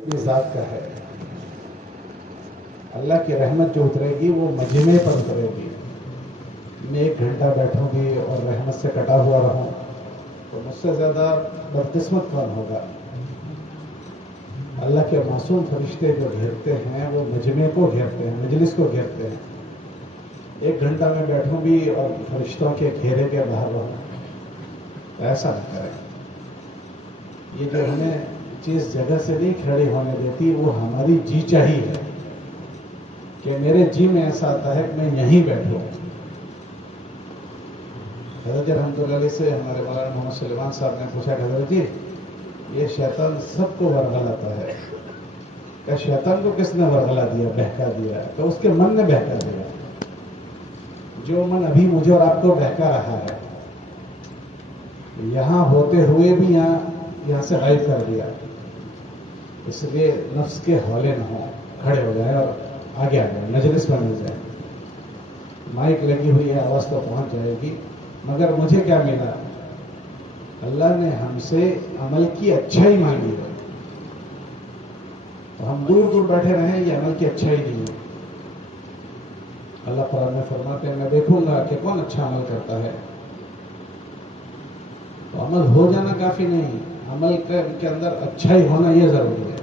اپنی ذات کا ہے. اللہ کی رحمت جو اترے گی وہ مجمع پر اترے گی. میں 1 گھنٹہ بیٹھوں گی اور رحمت سے کٹا ہوا رہوں تو مجھ سے زیادہ بدقسمت کون ہوگا؟ اللہ کے معصوم فرشتے جو گھیرتے ہیں وہ مجمع کو گھیرتے ہیں، مجلس کو گھیرتے ہیں. 1 گھنٹہ میں بیٹھوں بھی اور فرشتوں کے گھیرے کے باہر رہوں تو ایسا نہ کریں. یہ جو ہمیں چیز جگہ سے نہیں کھڑی ہونے دیتی وہ ہماری جی چاہی ہے کہ میرے جی میں ایسا آتا ہے کہ میں یہیں بیٹھوں. حضرت رحمۃ اللہ علیہ سے ہمارے مولانا محمد سلیمان صاحب نے پوچھا کہ حضرت جی یہ شیطان سب کو ورغلاتا ہے، کہ شیطان کو کس نے ورغلا دیا، بہکا دیا؟ کہ اس کے من نے بہکا دیا. جو من ابھی مجھے اور آپ کو بہکا رہا ہے یہاں ہوتے ہوئے بھی یہاں سے غائب کر دیا. اس لیے نفس کے حوالے نہ ہوں، کھڑے ہو جائیں اور آگے آ جائیں، مجلس میں مل جائیں. مائک لگی ہوئی ہے، آواز تو پہنچ جائے گی. مگر مجھے کیا ملا؟ اللہ نے ہم سے عمل کی اچھائی مانگی ہے. تو ہم دور دور بیٹھے رہیں، یہ عمل کی اچھائی نہیں ہے. اللہ قرآن میں فرماتے ہیں میں دیکھوں گا کہ کون اچھا عمل کرتا ہے. تو عمل ہو جانا کافی نہیں، عمل کے اندر اچھائی ہونا یہ ضروری ہے.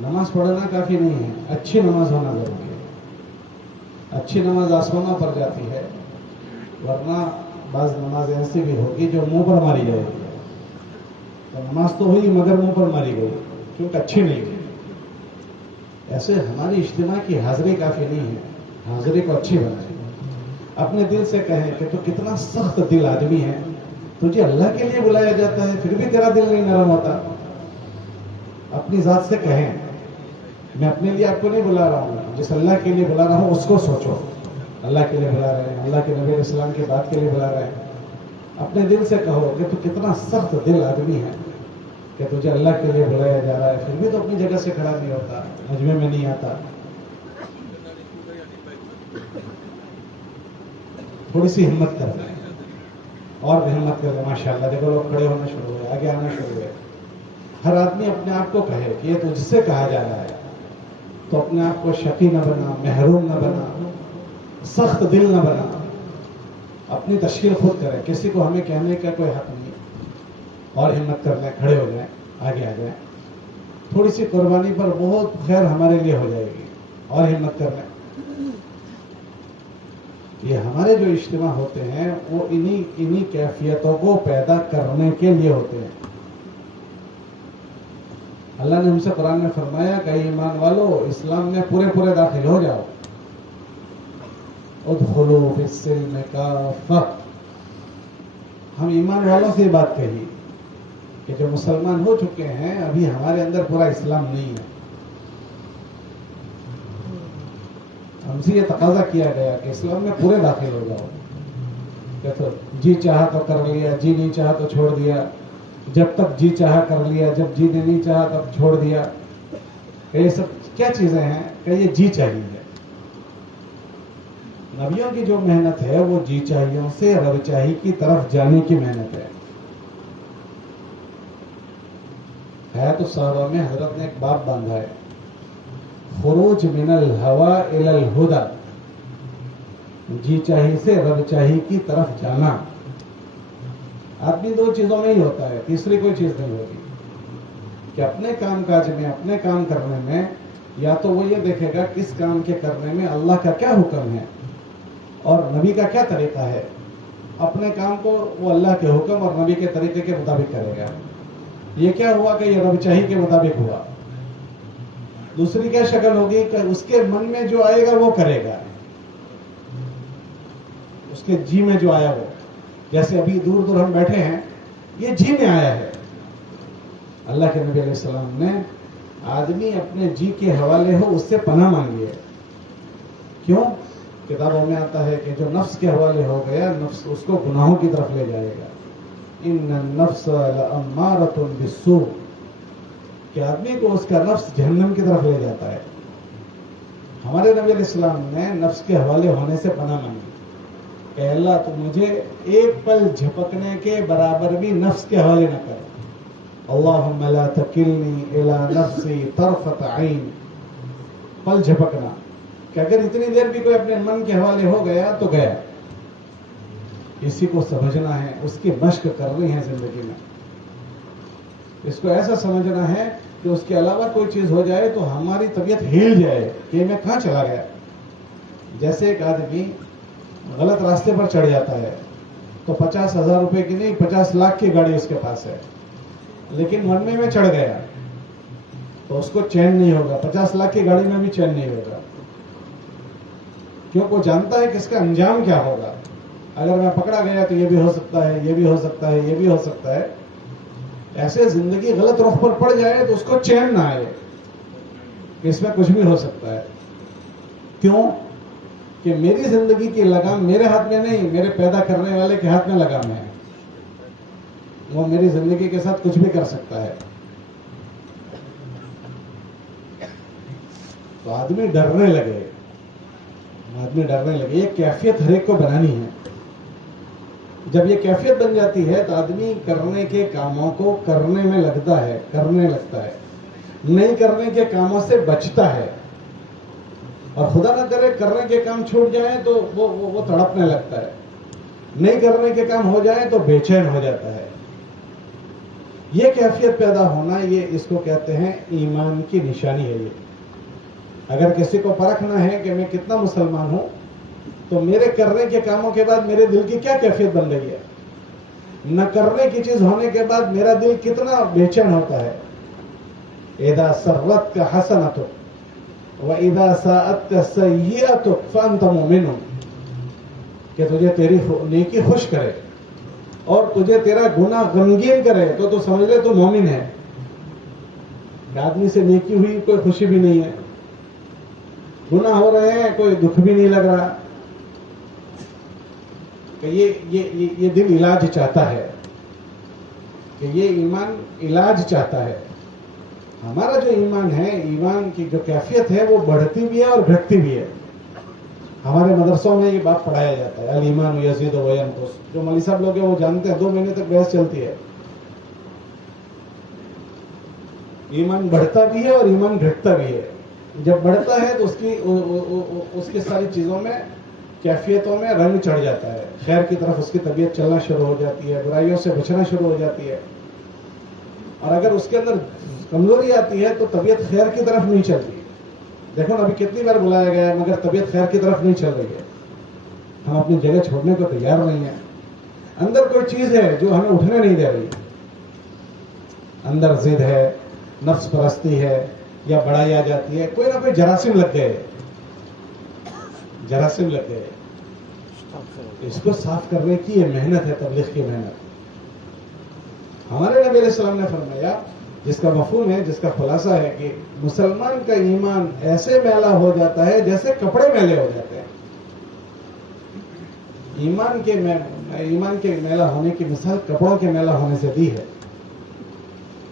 نماز پڑھنا کافی نہیں ہے، اچھی نماز ہونا ضروری ہے. اچھی نماز آسمانوں پر جاتی ہے، ورنہ بعض نماز ایسی بھی ہوگی جو منہ پر ماری جائے گی. تو نماز تو ہوئی مگر منہ پر ماری گئی کیونکہ اچھی نہیں ہے. ایسے ہماری اجتماع کی حاضری کافی نہیں ہے، حاضری کو اچھی بنائیں. اپنے دل سے کہیں کہ تو کتنا سخت دل آدمی ہے، تجھے اللہ کے لیے بلایا جاتا ہے پھر بھی تیرا دل نہیں نرم ہوتا. اپنی ذات سے کہیں میں اپنے لیے آپ کو نہیں بلا رہا ہوں، جس اللہ کے لیے بلا رہا ہوں اس کو سوچو. اللہ کے لیے بلا رہے ہیں، اللہ کے نبی علیہ السلام کی بات کے لیے بلا رہے ہیں. اپنے دل سے کہو کہ تو کتنا سخت دل آدمی ہے کہ تجھے اللہ کے لیے بلایا جا رہا ہے پھر بھی تو اپنی جگہ سے کھڑا نہیں ہوتا، مجمع میں نہیں آتا. تھوڑی سی ہمت کر لیں اور بھی ہمت کر لیں. ماشاء اللہ دیکھو لوگ کھڑے ہونا شروع ہوئے، آگے آنا شروع ہوئے. ہر آدمی اپنے آپ کو کہے کہ یہ تجھ سے کہا جا رہا ہے تو اپنے آپ کو شقی نہ بنا، محروم نہ بنا، سخت دل نہ بنا. اپنی تشکیل خود کریں، کسی کو ہمیں کہنے کا کوئی حق نہیں. اور ہمت کر لیں، کھڑے ہو جائیں، آگے آ جائیں. تھوڑی سی قربانی پر بہت خیر ہمارے لیے ہو جائے گی. اور ہمت کر لیں. یہ ہمارے جو اجتماع ہوتے ہیں وہ انہی کیفیتوں کو پیدا کرنے کے لیے ہوتے ہیں. اللہ نے ہم سے قرآن میں فرمایا کہ ایمان والو اسلام میں پورے داخل ہو جاؤ. ادخلوا فی السلم کافہ. ہم ایمان والوں سے یہ بات کہی کہ جو مسلمان ہو چکے ہیں ابھی ہمارے اندر پورا اسلام نہیں ہے. ہم سے یہ تقاضا کیا گیا کہ اسلام میں پورے داخل ہو جاؤ. کہ جی چاہا تو کر لیا، جی نہیں چاہا تو چھوڑ دیا. جب تک جی چاہا کر لیا، جب جی نے نہیں چاہا تب چھوڑ دیا. کہ یہ سب کیا چیزیں ہیں؟ کہ یہ جی چاہیے. نبیوں کی جو محنت ہے وہ جی چاہیوں سے رب چاہی کی طرف جانے کی محنت ہے. حیات الصحابہ میں حضرت نے ایک باب باندھا ہے، خروج من الہوی الی الہدی. جی چاہی سے رب چاہی کی طرف جانا. آدمی 2 چیزوں میں ہی ہوتا ہے، تیسری کوئی چیز نہیں ہوتی. کہ اپنے کام کاج میں، اپنے کام کرنے میں یا تو وہ یہ دیکھے گا کس کام کے کرنے میں اللہ کا کیا حکم ہے اور نبی کا کیا طریقہ ہے. اپنے کام کو وہ اللہ کے حکم اور نبی کے طریقے کے مطابق کرے گا. یہ کیا ہوا کہ یہ رب چاہی کے مطابق ہوا. دوسری کیا شکل ہوگی کہ اس کے من میں جو آئے گا وہ کرے گا، اس کے جی میں جو آیا وہ. جیسے ابھی دور دور ہم بیٹھے ہیں، یہ جی میں آیا ہے. اللہ کے نبی علیہ السلام نے آدمی اپنے جی کے حوالے ہو اس سے پناہ مانگی ہے. کیوں؟ کتابوں میں آتا ہے کہ جو نفس کے حوالے ہو گیا نفس اس کو گناہوں کی طرف لے جائے گا. ان النفس لامارۃ بالسوء. کہ آدمی کو اس کا نفس جہنم کی طرف لے جاتا ہے. ہمارے نبی علیہ السلام نے نفس کے حوالے ہونے سے پناہ مانگی کہ اللہ تو مجھے ایک پل جھپکنے کے برابر بھی نفس کے حوالے نہ کر. اللہم لا تکلنی الی نفسی طرفت عین، پل جھپکنا، کہ اگر اتنی دیر بھی کوئی اپنے من کے حوالے ہو گیا تو گیا. اسی کو سمجھنا ہے، اس کی مشق کرنی ہے زندگی میں. اس کو ایسا سمجھنا ہے کہ اس کے علاوہ کوئی چیز ہو جائے تو ہماری طبیعت ہل جائے کہ میں کہاں چلا گیا. جیسے ایک آدمی غلط راستے پر چڑھ جاتا ہے تو 50,000 روپے کی نہیں 50 لاکھ کی گاڑی اس کے پاس ہے، لیکن مرنے میں چڑھ گیا تو اس کو چین نہیں ہوگا. 50 لاکھ کی گاڑی میں بھی چین نہیں ہوگا، کیونکہ وہ جانتا ہے کہ اس کا انجام کیا ہوگا. اگر میں پکڑا گیا تو یہ بھی ہو سکتا ہے، یہ بھی ہو سکتا ہے، یہ بھی ہو سکتا ہے. ایسے زندگی غلط رخ پر پڑ جائے تو اس کو چین نہ آئے کہ اس میں کچھ بھی ہو سکتا ہے. کیوں؟ کہ میری زندگی کی لگام میرے ہاتھ میں نہیں، میرے پیدا کرنے والے کے ہاتھ میں لگام ہے. وہ میری زندگی کے ساتھ کچھ بھی کر سکتا ہے. تو آدمی ڈرنے لگے، یہ کیفیت ہر ایک کو بنانی ہے. جب یہ کیفیت بن جاتی ہے تو آدمی کرنے کے کاموں کو کرنے میں لگتا ہے، نہیں کرنے کے کاموں سے بچتا ہے. اور خدا نہ کرے کرنے کے کام چھوٹ جائیں تو وہ تڑپنے لگتا ہے. نہیں کرنے کے کام ہو جائیں تو بے چین ہو جاتا ہے. یہ کیفیت پیدا ہونا، یہ اس کو کہتے ہیں ایمان کی نشانی ہے. یہ اگر کسی کو پرکھنا ہے کہ میں کتنا مسلمان ہوں تو میرے کرنے کے کاموں کے بعد میرے دل کی کیا کیفیت بن رہی ہے. نہ کرنے کی چیز ہونے کے بعد میرا دل کتنا بے چین ہوتا ہے. اذا سرت کا حسنۃ وَإِذَا سَاءَتْكَ سَيِّئَةٌ فَأَنْتَ مُؤْمِنٌ، کہ تجھے تیری نیکی خوش کرے اور تجھے تیرا گناہ غمگین کرے تو سمجھ لے تو مومن ہے. آدمی سے نیکی ہوئی کوئی خوشی بھی نہیں ہے، گناہ ہو رہے ہیں کوئی دکھ بھی نہیں لگ رہا. کہ یہ دل علاج چاہتا ہے، کہ یہ ایمان علاج چاہتا ہے. ہمارا جو ایمان ہے، ایمان کی جو کیفیت ہے وہ بڑھتی بھی ہے اور گھٹتی بھی ہے. ہمارے مدرسوں میں یہ بات پڑھایا جاتا ہے، الایمان یزید و ینقص. جو مولوی صاحب لوگ ہیں وہ جانتے ہیں، 2 مہینے تک بحث چلتی ہے. ایمان بڑھتا بھی ہے اور ایمان گھٹتا بھی ہے. جب بڑھتا ہے تو اس کی ساری چیزوں میں، کیفیتوں میں رنگ چڑھ جاتا ہے. خیر کی طرف اس کی طبیعت چلنا شروع ہو جاتی ہے، برائیوں سے بچنا شروع ہو جاتی ہے. اور اگر اس کے اندر کمزوری آتی ہے تو طبیعت خیر کی طرف نہیں چلتی. دیکھو ابھی کتنی بار بلایا گیا ہے مگر طبیعت خیر کی طرف نہیں چل رہی ہے. ہم اپنی جگہ چھوڑنے کو تیار نہیں ہیں. اندر کوئی چیز ہے جو ہمیں اٹھنے نہیں دے رہی. اندر ضد ہے، نفس پرستی ہے، یا بڑائی آ جاتی ہے. کوئی نہ کوئی جراثیم لگ گئے. اس کو صاف کرنے کی یہ محنت ہے، تبلیغ کی محنت. ہمارے نبی علیہ السلام نے فرمایا، جس کا مفہوم ہے، جس کا خلاصہ ہے کہ مسلمان کا ایمان ایسے میلا ہو جاتا ہے جیسے کپڑے میلے ہو جاتے ہیں. ایمان کے میلا ہونے کی مثال کپڑوں کے میلا ہونے سے دی ہے.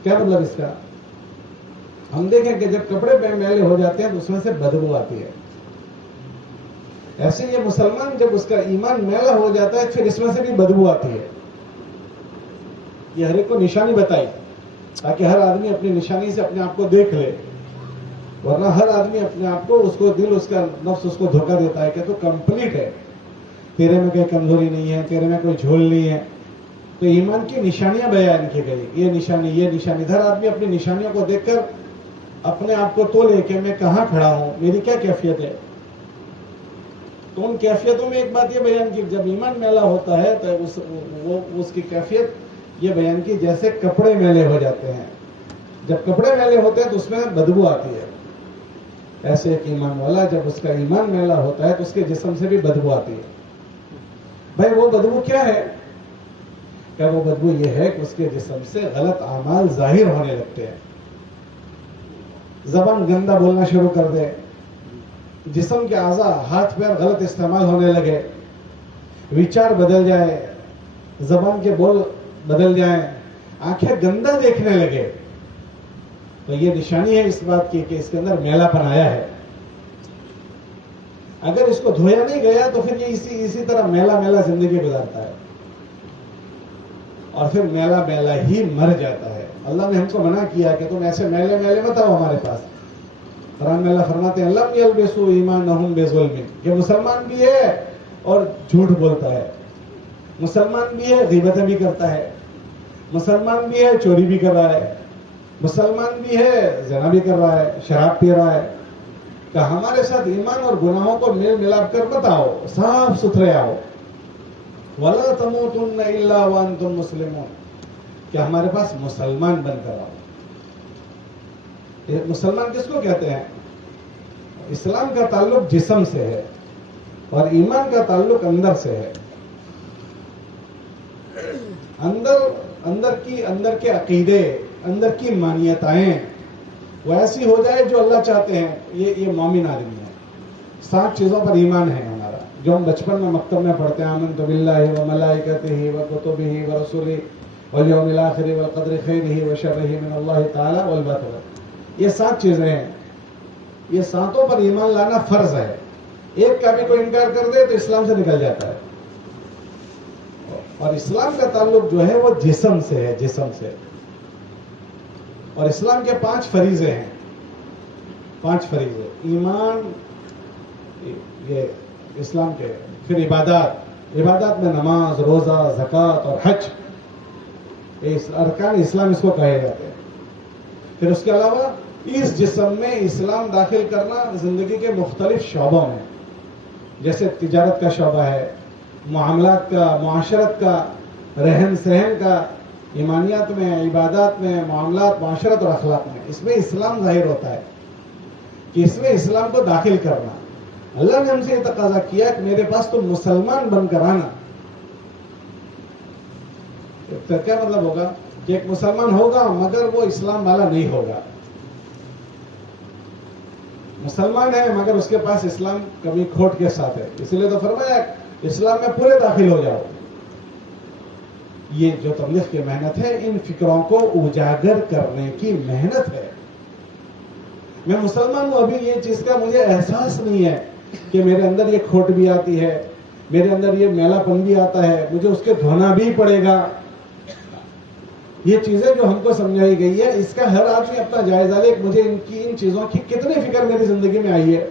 کیا مطلب اس کا؟ ہم دیکھیں کہ جب کپڑے میلے ہو جاتے ہیں تو اس میں سے بدبو آتی ہے. ایسے یہ مسلمان جب اس کا ایمان میلا ہو جاتا ہے پھر اس میں سے بھی بدبو آتی ہے. یہ ہر ایک کو نشانی بتائی تاکہ ہر آدمی اپنی نشانی سے اپنے آپ کو دیکھ لے. ورنہ ہر آدمی اپنے آپ کو، اس کو دل، اس کا نفس اس کو دھوکہ دیتا ہے کہ تو کمپلیٹ ہے، تیرے میں کوئی کمزوری نہیں ہے، تیرے میں کوئی جھول نہیں ہے. تو ایمان کی نشانیاں بیان کی گئی، یہ نشانی. ہر آدمی اپنی نشانیوں کو دیکھ کر اپنے آپ کو تولے کہ میں کہاں کھڑا ہوں، میری کیا کیفیت ہے. تو ان کیفیتوں میں ایک بات یہ بیان کی، جب ایمان میلا ہوتا ہے تو اس کی کیفیت یہ بیان کی جیسے کپڑے میلے ہو جاتے ہیں. جب کپڑے میلے ہوتے ہیں تو اس میں بدبو آتی ہے. ایسے ایک ایمان والا جب اس کا ایمان میلا ہوتا ہے تو اس کے جسم سے بھی بدبو آتی ہے. بھائی وہ بدبو کیا ہے؟ کیا وہ بدبو یہ ہے کہ اس کے جسم سے غلط اعمال ظاہر ہونے لگتے ہیں. زبان گندا بولنا شروع کر دے، جسم کے اعضاء ہاتھ پیر غلط استعمال ہونے لگے، وچار بدل جائے، زبان کے بول بدل جائیں، آنکھیں گندا دیکھنے لگے، تو یہ نشانی ہے اس بات کی کہ اس کے اندر میلا پن آیا ہے. اگر اس کو دھویا نہیں گیا تو پھر یہ اسی طرح میلا زندگی گزارتا ہے اور پھر میلا ہی مر جاتا ہے. اللہ نے ہم کو منع کیا کہ تم ایسے میلے میلے مت آؤ ہمارے پاس. قرآن میں اللہ فرماتے ہیں لم یلبسوا ایمانہم بظلم، کہ مسلمان بھی ہے اور جھوٹ بولتا ہے، مسلمان بھی ہے غیبتیں بھی کرتا ہے، مسلمان بھی ہے چوری بھی کر رہا ہے، مسلمان بھی ہے زنا بھی کر رہا ہے، شراب پی رہا ہے. کہ ہمارے ساتھ ایمان اور گناہوں کو میل ملاپ کر مت آؤ، صاف ستھرے آؤ. وَلَا تَمُوتُنَّ إِلَّا وَأَنْتُمْ مُسْلِمُونَ، کہ ہمارے پاس مسلمان بن کر آؤ. مسلمان کس کو کہتے ہیں؟ اسلام کا تعلق جسم سے ہے اور ایمان کا تعلق اندر سے ہے. اندر کے عقیدے، اندر کی مانیتائیں وہ ایسی ہو جائے جو اللہ چاہتے ہیں. یہ مومن آدمی ہے. 7 چیزوں پر ایمان ہے ہمارا، جو ہم بچپن میں مکتب میں پڑھتے ہیں. آمنت باللہ وملائکتہ وکتبہ ورسلہ والیوم الآخر والقدر خیرہ وشرہ من اللہ تعالی والبتہ. یہ 7 چیزیں ہیں. یہ 7وں پر ایمان لانا فرض ہے. ایک کا بھی کوئی انکار کر دے تو اسلام سے نکل جاتا ہے. اور اسلام کا تعلق جو ہے وہ جسم سے ہے، جسم سے. اور اسلام کے 5 فریضے ہیں. 5 فریضے ایمان، یہ اسلام کے. پھر عبادات میں نماز، روزہ، زکوٰۃ اور حج، ارکان اسلام اس کو کہے جاتے ہیں. پھر اس کے علاوہ اس جسم میں اسلام داخل کرنا زندگی کے مختلف شعبوں میں، جیسے تجارت کا شعبہ ہے، معاملات کا، معاشرت کا، رہن سہن کا، ایمانیات میں، عبادات میں، معاملات، معاشرت اور اخلاق میں. اس میں اسلام ظاہر ہوتا ہے کہ اس میں اسلام کو داخل کرنا. اللہ نے ہم سے یہ تقاضا کیا کہ میرے پاس تم مسلمان بن کر آنا. تو کیا مطلب ہوگا کہ ایک مسلمان ہوگا مگر وہ اسلام والا نہیں ہوگا. مسلمان ہے مگر اس کے پاس اسلام کمی کھوٹ کے ساتھ ہے. اسی لیے تو فرمایا اسلام میں پورے داخل ہو جاؤ. یہ جو تبلیغ کی محنت ہے، ان فکروں کو اجاگر کرنے کی محنت ہے. میں مسلمان ہوں، ابھی یہ چیز کا مجھے احساس نہیں ہے کہ میرے اندر یہ کھوٹ بھی آتی ہے، میرے اندر یہ میلا پن بھی آتا ہے، مجھے اس کے دھونا بھی پڑے گا. یہ چیزیں جو ہم کو سمجھائی گئی ہے، اس کا ہر آدمی اپنا جائزہ لے کہ مجھے ان چیزوں کی کتنی فکر میری زندگی میں آئی ہے.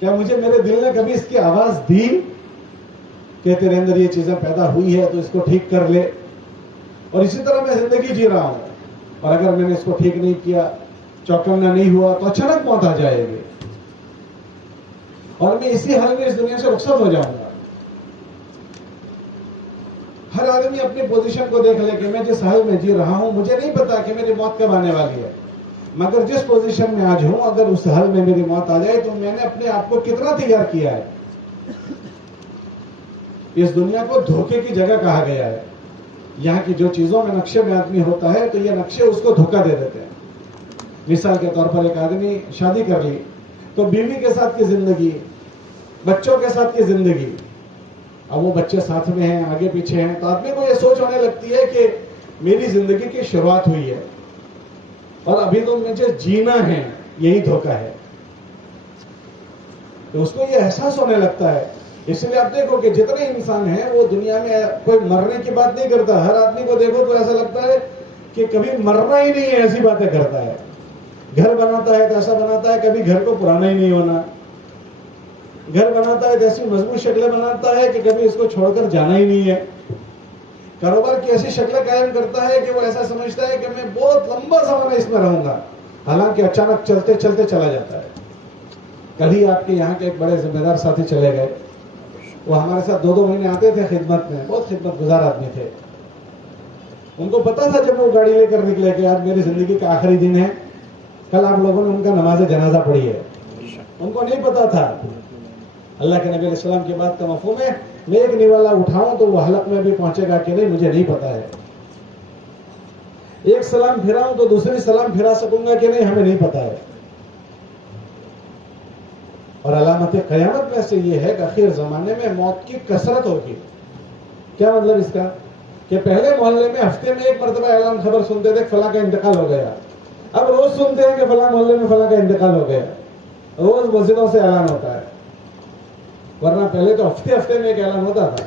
کیا مجھے میرے دل نے کبھی اس کی آواز دی کہ تیرے اندر یہ چیزیں پیدا ہوئی ہے تو اس کو ٹھیک کر لے؟ اور اسی طرح میں زندگی جی رہا ہوں، اور اگر میں نے اس کو ٹھیک نہیں کیا، چوکنا نہیں ہوا، تو اچانک موت آ جائے گی اور میں اسی حال میں اس دنیا سے رخصت ہو جاؤں گا. ہر آدمی اپنی پوزیشن کو دیکھ لے کہ میں جس حال میں جی رہا ہوں، مجھے نہیں پتا کہ میری موت کب آنے والی ہے، مگر جس پوزیشن میں آج ہوں، اگر اس حال میں میری موت آ جائے تو میں نے اپنے آپ کو کتنا تیار کیا ہے. اس دنیا کو دھوکے کی جگہ کہا گیا ہے. یہاں کی جو چیزوں میں نقشے میں آدمی ہوتا ہے تو یہ نقشے اس کو دھوکہ دے دیتے ہیں. مثال کے طور پر ایک آدمی شادی کر لی تو بیوی کے ساتھ کی زندگی، بچوں کے ساتھ کی زندگی، اب وہ بچے ساتھ میں ہیں، آگے پیچھے ہیں، تو آدمی کو یہ سوچ ہونے لگتی ہے کہ میری زندگی کی شروعات ہوئی ہے اور ابھی تو مجھے جینا ہے. یہی دھوکہ ہے. تو اس کو یہ احساس ہونے لگتا ہے. اس لیے آپ دیکھو کہ جتنے انسان ہیں وہ دنیا میں کوئی مرنے کی بات نہیں کرتا. ہر آدمی کو دیکھو تو ایسا لگتا ہے کہ کبھی مرنا ہی نہیں ہے، ایسی باتیں کرتا ہے. گھر بناتا ہے تو ایسا بناتا ہے کبھی گھر کو پرانا ہی نہیں ہونا. گھر بناتا ہے تو ایسی مضبوط شکلیں بناتا ہے کہ کبھی اس کو چھوڑ کر جانا ہی نہیں ہے. کاروبار کی ایسی شکلیں قائم کرتا ہے کہ وہ ایسا سمجھتا ہے کہ میں بہت لمبا زمانہ اس میں رہوں گا، حالانکہ اچانک چلتے چلتے چلا جاتا ہے. کبھی آپ کے یہاں کے ایک بڑے ذمہ دار ساتھی چلے گئے، وہ ہمارے ساتھ 2 مہینے آتے تھے خدمت میں، بہت خدمت گزار آدمی تھے. ان کو پتا تھا جب وہ گاڑی لے کر نکلے کہ آج میری زندگی کا آخری دن ہے، کل آپ لوگوں نے ان کا نماز جنازہ پڑھی ہے. ان کو نہیں پتا تھا. اللہ کے نبی علیہ السلام کی بات کا مفہوم ہے، میں ایک نوالا اٹھاؤں تو وہ حلق میں بھی پہنچے گا کہ نہیں مجھے نہیں پتا ہے. ایک سلام پھراؤں تو دوسری سلام پھرا سکوں گا کہ نہیں ہمیں نہیں پتا ہے. اور علامت قیامت میں سے یہ ہے کہ آخر زمانے میں موت کی کثرت ہوگی. کیا مطلب اس کا؟ کہ پہلے محلے میں ہفتے میں ایک مرتبہ اعلان خبر سنتے تھے فلاں کا انتقال ہو گیا. اب روز سنتے ہیں کہ فلاں محلے میں فلاں کا انتقال ہو گیا. روز مسجدوں سے اعلان ہوتا ہے. ورنہ پہلے تو ہفتے میں ایک اعلان ہوتا تھا.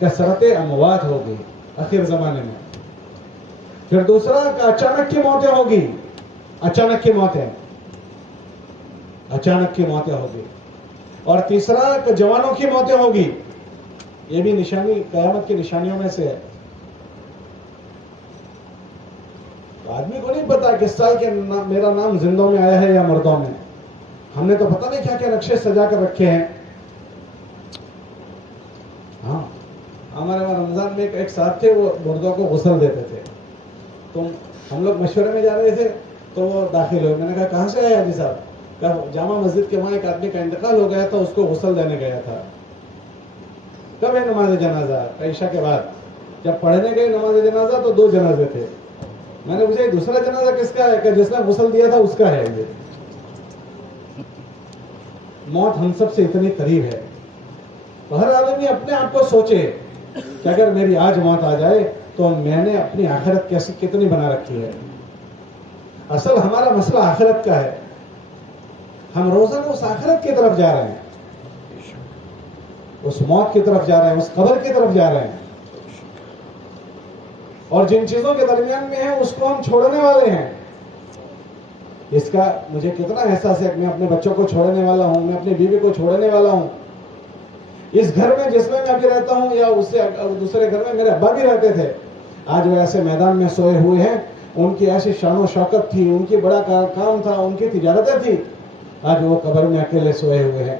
کثرت اموات ہوگی آخر زمانے میں. پھر دوسرا کہ اچانک کی موتیں ہوگی، اچانک کی موتیں، اچانک کی موتیں ہوگی. اور تیسرا کہ جوانوں کی موتیں ہوگی. یہ بھی نشانی قیامت کی نشانیوں میں سے ہے. آدمی کو نہیں پتا کس سال کے میرا نام زندوں میں آیا ہے یا مردوں میں. ہم نے تو پتہ نہیں کیا کیا نقشے سجا کر رکھے ہیں. ہاں ہمارے وہاں رمضان میں ایک ساتھ تھے، وہ مردوں کو غسل دیتے تھے. تو ہم لوگ مشورے میں جا رہے تھے تو وہ داخل ہوئے. میں نے کہا کہاں سے آئے حاجی صاحب؟ کہا جامع مسجد کے وہاں ایک آدمی کا انتقال ہو گیا تھا، اس کو غسل دینے گیا تھا. کب ہے نماز جنازہ؟ عشاء کے بعد. جب پڑھنے گئے نماز جنازہ تو 2 جنازے تھے. میں نے پوچھا دوسرا جنازہ کس کا ہے؟ کہ جس نے غسل دیا تھا اس کا ہے. یہ موت ہم سب سے اتنی قریب ہے. تو ہر آدمی اپنے آپ کو سوچے کہ اگر میری آج موت آ جائے تو میں نے اپنی آخرت کیسی کتنی بنا رکھی ہے. اصل ہمارا مسئلہ آخرت کا ہے. ہم روزانہ اس آخرت کی طرف جا رہے ہیں، اس موت کی طرف جا رہے ہیں، اس قبر کی طرف جا رہے ہیں. اور جن چیزوں کے درمیان میں ہیں اس کو ہم چھوڑنے والے ہیں. اس کا مجھے کتنا احساس ہے کہ میں اپنے بچوں کو چھوڑنے والا ہوں، میں اپنی بیوی کو چھوڑنے والا ہوں. اس گھر میں جس میں ابھی رہتا ہوں یا اس سے دوسرے گھر میں میرے ابا بھی رہتے تھے، آج وہ ایسے میدان میں سوئے ہوئے ہیں. ان کی ایسی شان و شوکت تھی، ان کی بڑا کام تھا، ان کی تجارتیں تھی. آج وہ قبر میں اکیلے سوئے ہوئے ہیں.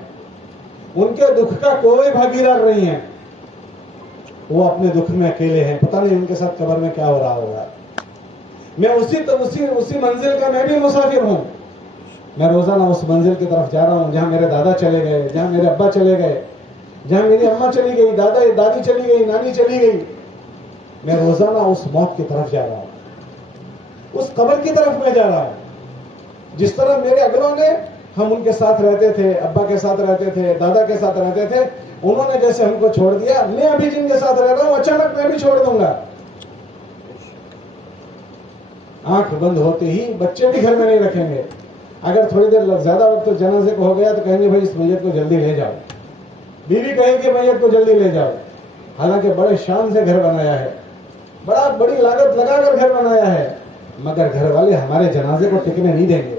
ان کے دکھ کا کوئی بھاگیدار نہیں ہے. وہ اپنے دکھ میں اکیلے ہیں. پتہ نہیں ان کے ساتھ قبر میں کیا ہو رہا ہوگا. میں اسی منزل کا میں بھی مسافر ہوں. میں روزانہ اس منزل کی طرف جا رہا ہوں جہاں میرے دادا چلے گئے، جہاں میرے ابا چلے گئے، جہاں میری اماں چلی گئی، دادی چلی گئی، نانی چلی گئی. میں روزانہ اس موت کی طرف جا رہا ہوں، اس قبر کی طرف میں جا رہا ہوں. جس طرح میرے اگلوں نے، ہم ان کے ساتھ رہتے تھے، ابا کے ساتھ رہتے تھے، دادا کے ساتھ رہتے تھے، انہوں نے جیسے ہم کو چھوڑ دیا، میں ابھی جن کے ساتھ رہ رہا ہوں اچانک میں بھی چھوڑ دوں گا. آنکھ بند ہوتے ہی بچے بھی گھر میں نہیں رکھیں گے. اگر تھوڑی دیر زیادہ وقت جنازے کو ہو گیا تو کہیں گے بھائی اس میت کو جلدی لے جاؤ. بیوی کہے گی میت کو جلدی لے جاؤ. حالانکہ بڑے شان سے گھر بنایا ہے، بڑی لاگت لگا کر گھر بنایا ہے، مگر گھر والے ہمارے جنازے کو ٹکنے نہیں دیں گے.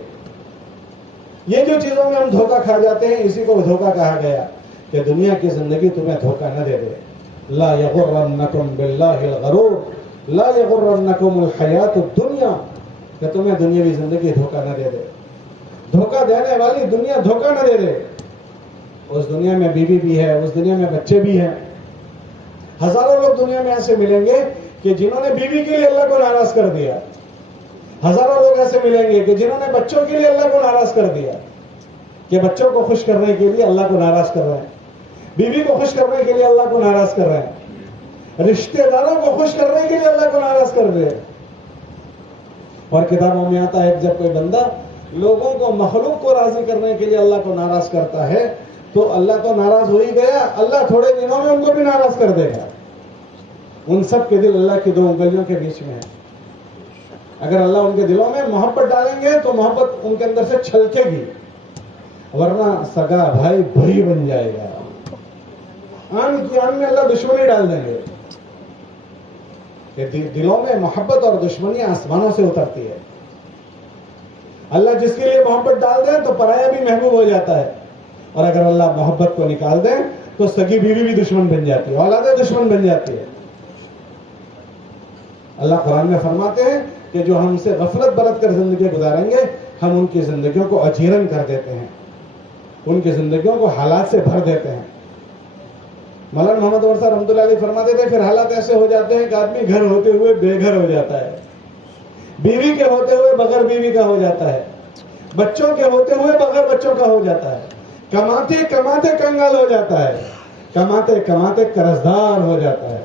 یہ جو چیزوں میں ہم دھوکہ کھا جاتے ہیں، اسی کو دھوکہ کہا گیا کہ دنیا کی زندگی تمہیں دھوکہ نہ دے دے. لا یغرنکم باللہ الغرور، لا یغرنکم الحیات الدنیا، کہ تمہیں دنیاوی زندگی دھوکہ نہ دے دے. دھوکہ دینے والی دنیا دھوکہ نہ دے دے. اس دنیا میں بیوی بھی ہے، اس دنیا میں بچے بھی ہیں. ہزاروں لوگ دنیا میں ایسے ملیں گے کہ جنہوں نے بیوی کے لیے اللہ کو ناراض کر دیا. ہزاروں لوگ ایسے ملیں گے کہ جنہوں نے بچوں کے لیے اللہ کو ناراض کر دیا، کہ بچوں کو خوش کرنے کے لیے اللہ کو ناراض کر رہے ہیں، بیوی کو خوش کرنے کے لیے اللہ کو ناراض کر رہے ہیں، رشتہ داروں کو خوش کرنے کے لیے اللہ کو ناراض کر رہے ہیں. اور کتابوں میں آتا ہے کہ جب کوئی بندہ لوگوں کو، مخلوق کو راضی کرنے کے لیے اللہ کو ناراض کرتا ہے تو اللہ تو ناراض ہو ہی گیا، اللہ تھوڑے دنوں میں ان کو بھی ناراض کر دے گا. ان سب کے دل اللہ کی 2 انگلیوں کے بیچ میں ہے. اگر اللہ ان کے دلوں میں محبت ڈالیں گے تو محبت ان کے اندر سے چھلکے گی، ورنہ سگا بھائی بھائی بن جائے گا. آن کی آن میں اللہ دشمنی ڈال دیں گے. کہ دلوں میں محبت اور دشمنی آسمانوں سے اترتی ہے. اللہ جس کے لیے محبت ڈال دیں تو پرایا بھی محبوب ہو جاتا ہے، اور اگر اللہ محبت کو نکال دیں تو سگی بیوی بھی دشمن بن جاتی ہے، اولادیں دشمن بن جاتی ہے. اللہ قرآن میں فرماتے ہیں کہ جو ہم سے غفلت برت کر زندگی گزاریں گے، ہم ان کی زندگیوں کو اجیرن کر دیتے ہیں، ان کی زندگیوں کو حالات سے بھر دیتے ہیں. مولانا محمد عمر صاحب رحمۃ اللہ علیہ فرماتے تھے پھر حالات ایسے ہو جاتے ہیں کہ آدمی گھر ہوتے ہوئے بے گھر ہو جاتا ہے، بیوی کے ہوتے ہوئے بغیر بیوی کا ہو جاتا ہے، بچوں کے ہوتے ہوئے بغیر بچوں کا ہو جاتا ہے، کماتے کماتے کنگال ہو جاتا ہے، کماتے کماتے قرضدار ہو جاتا ہے.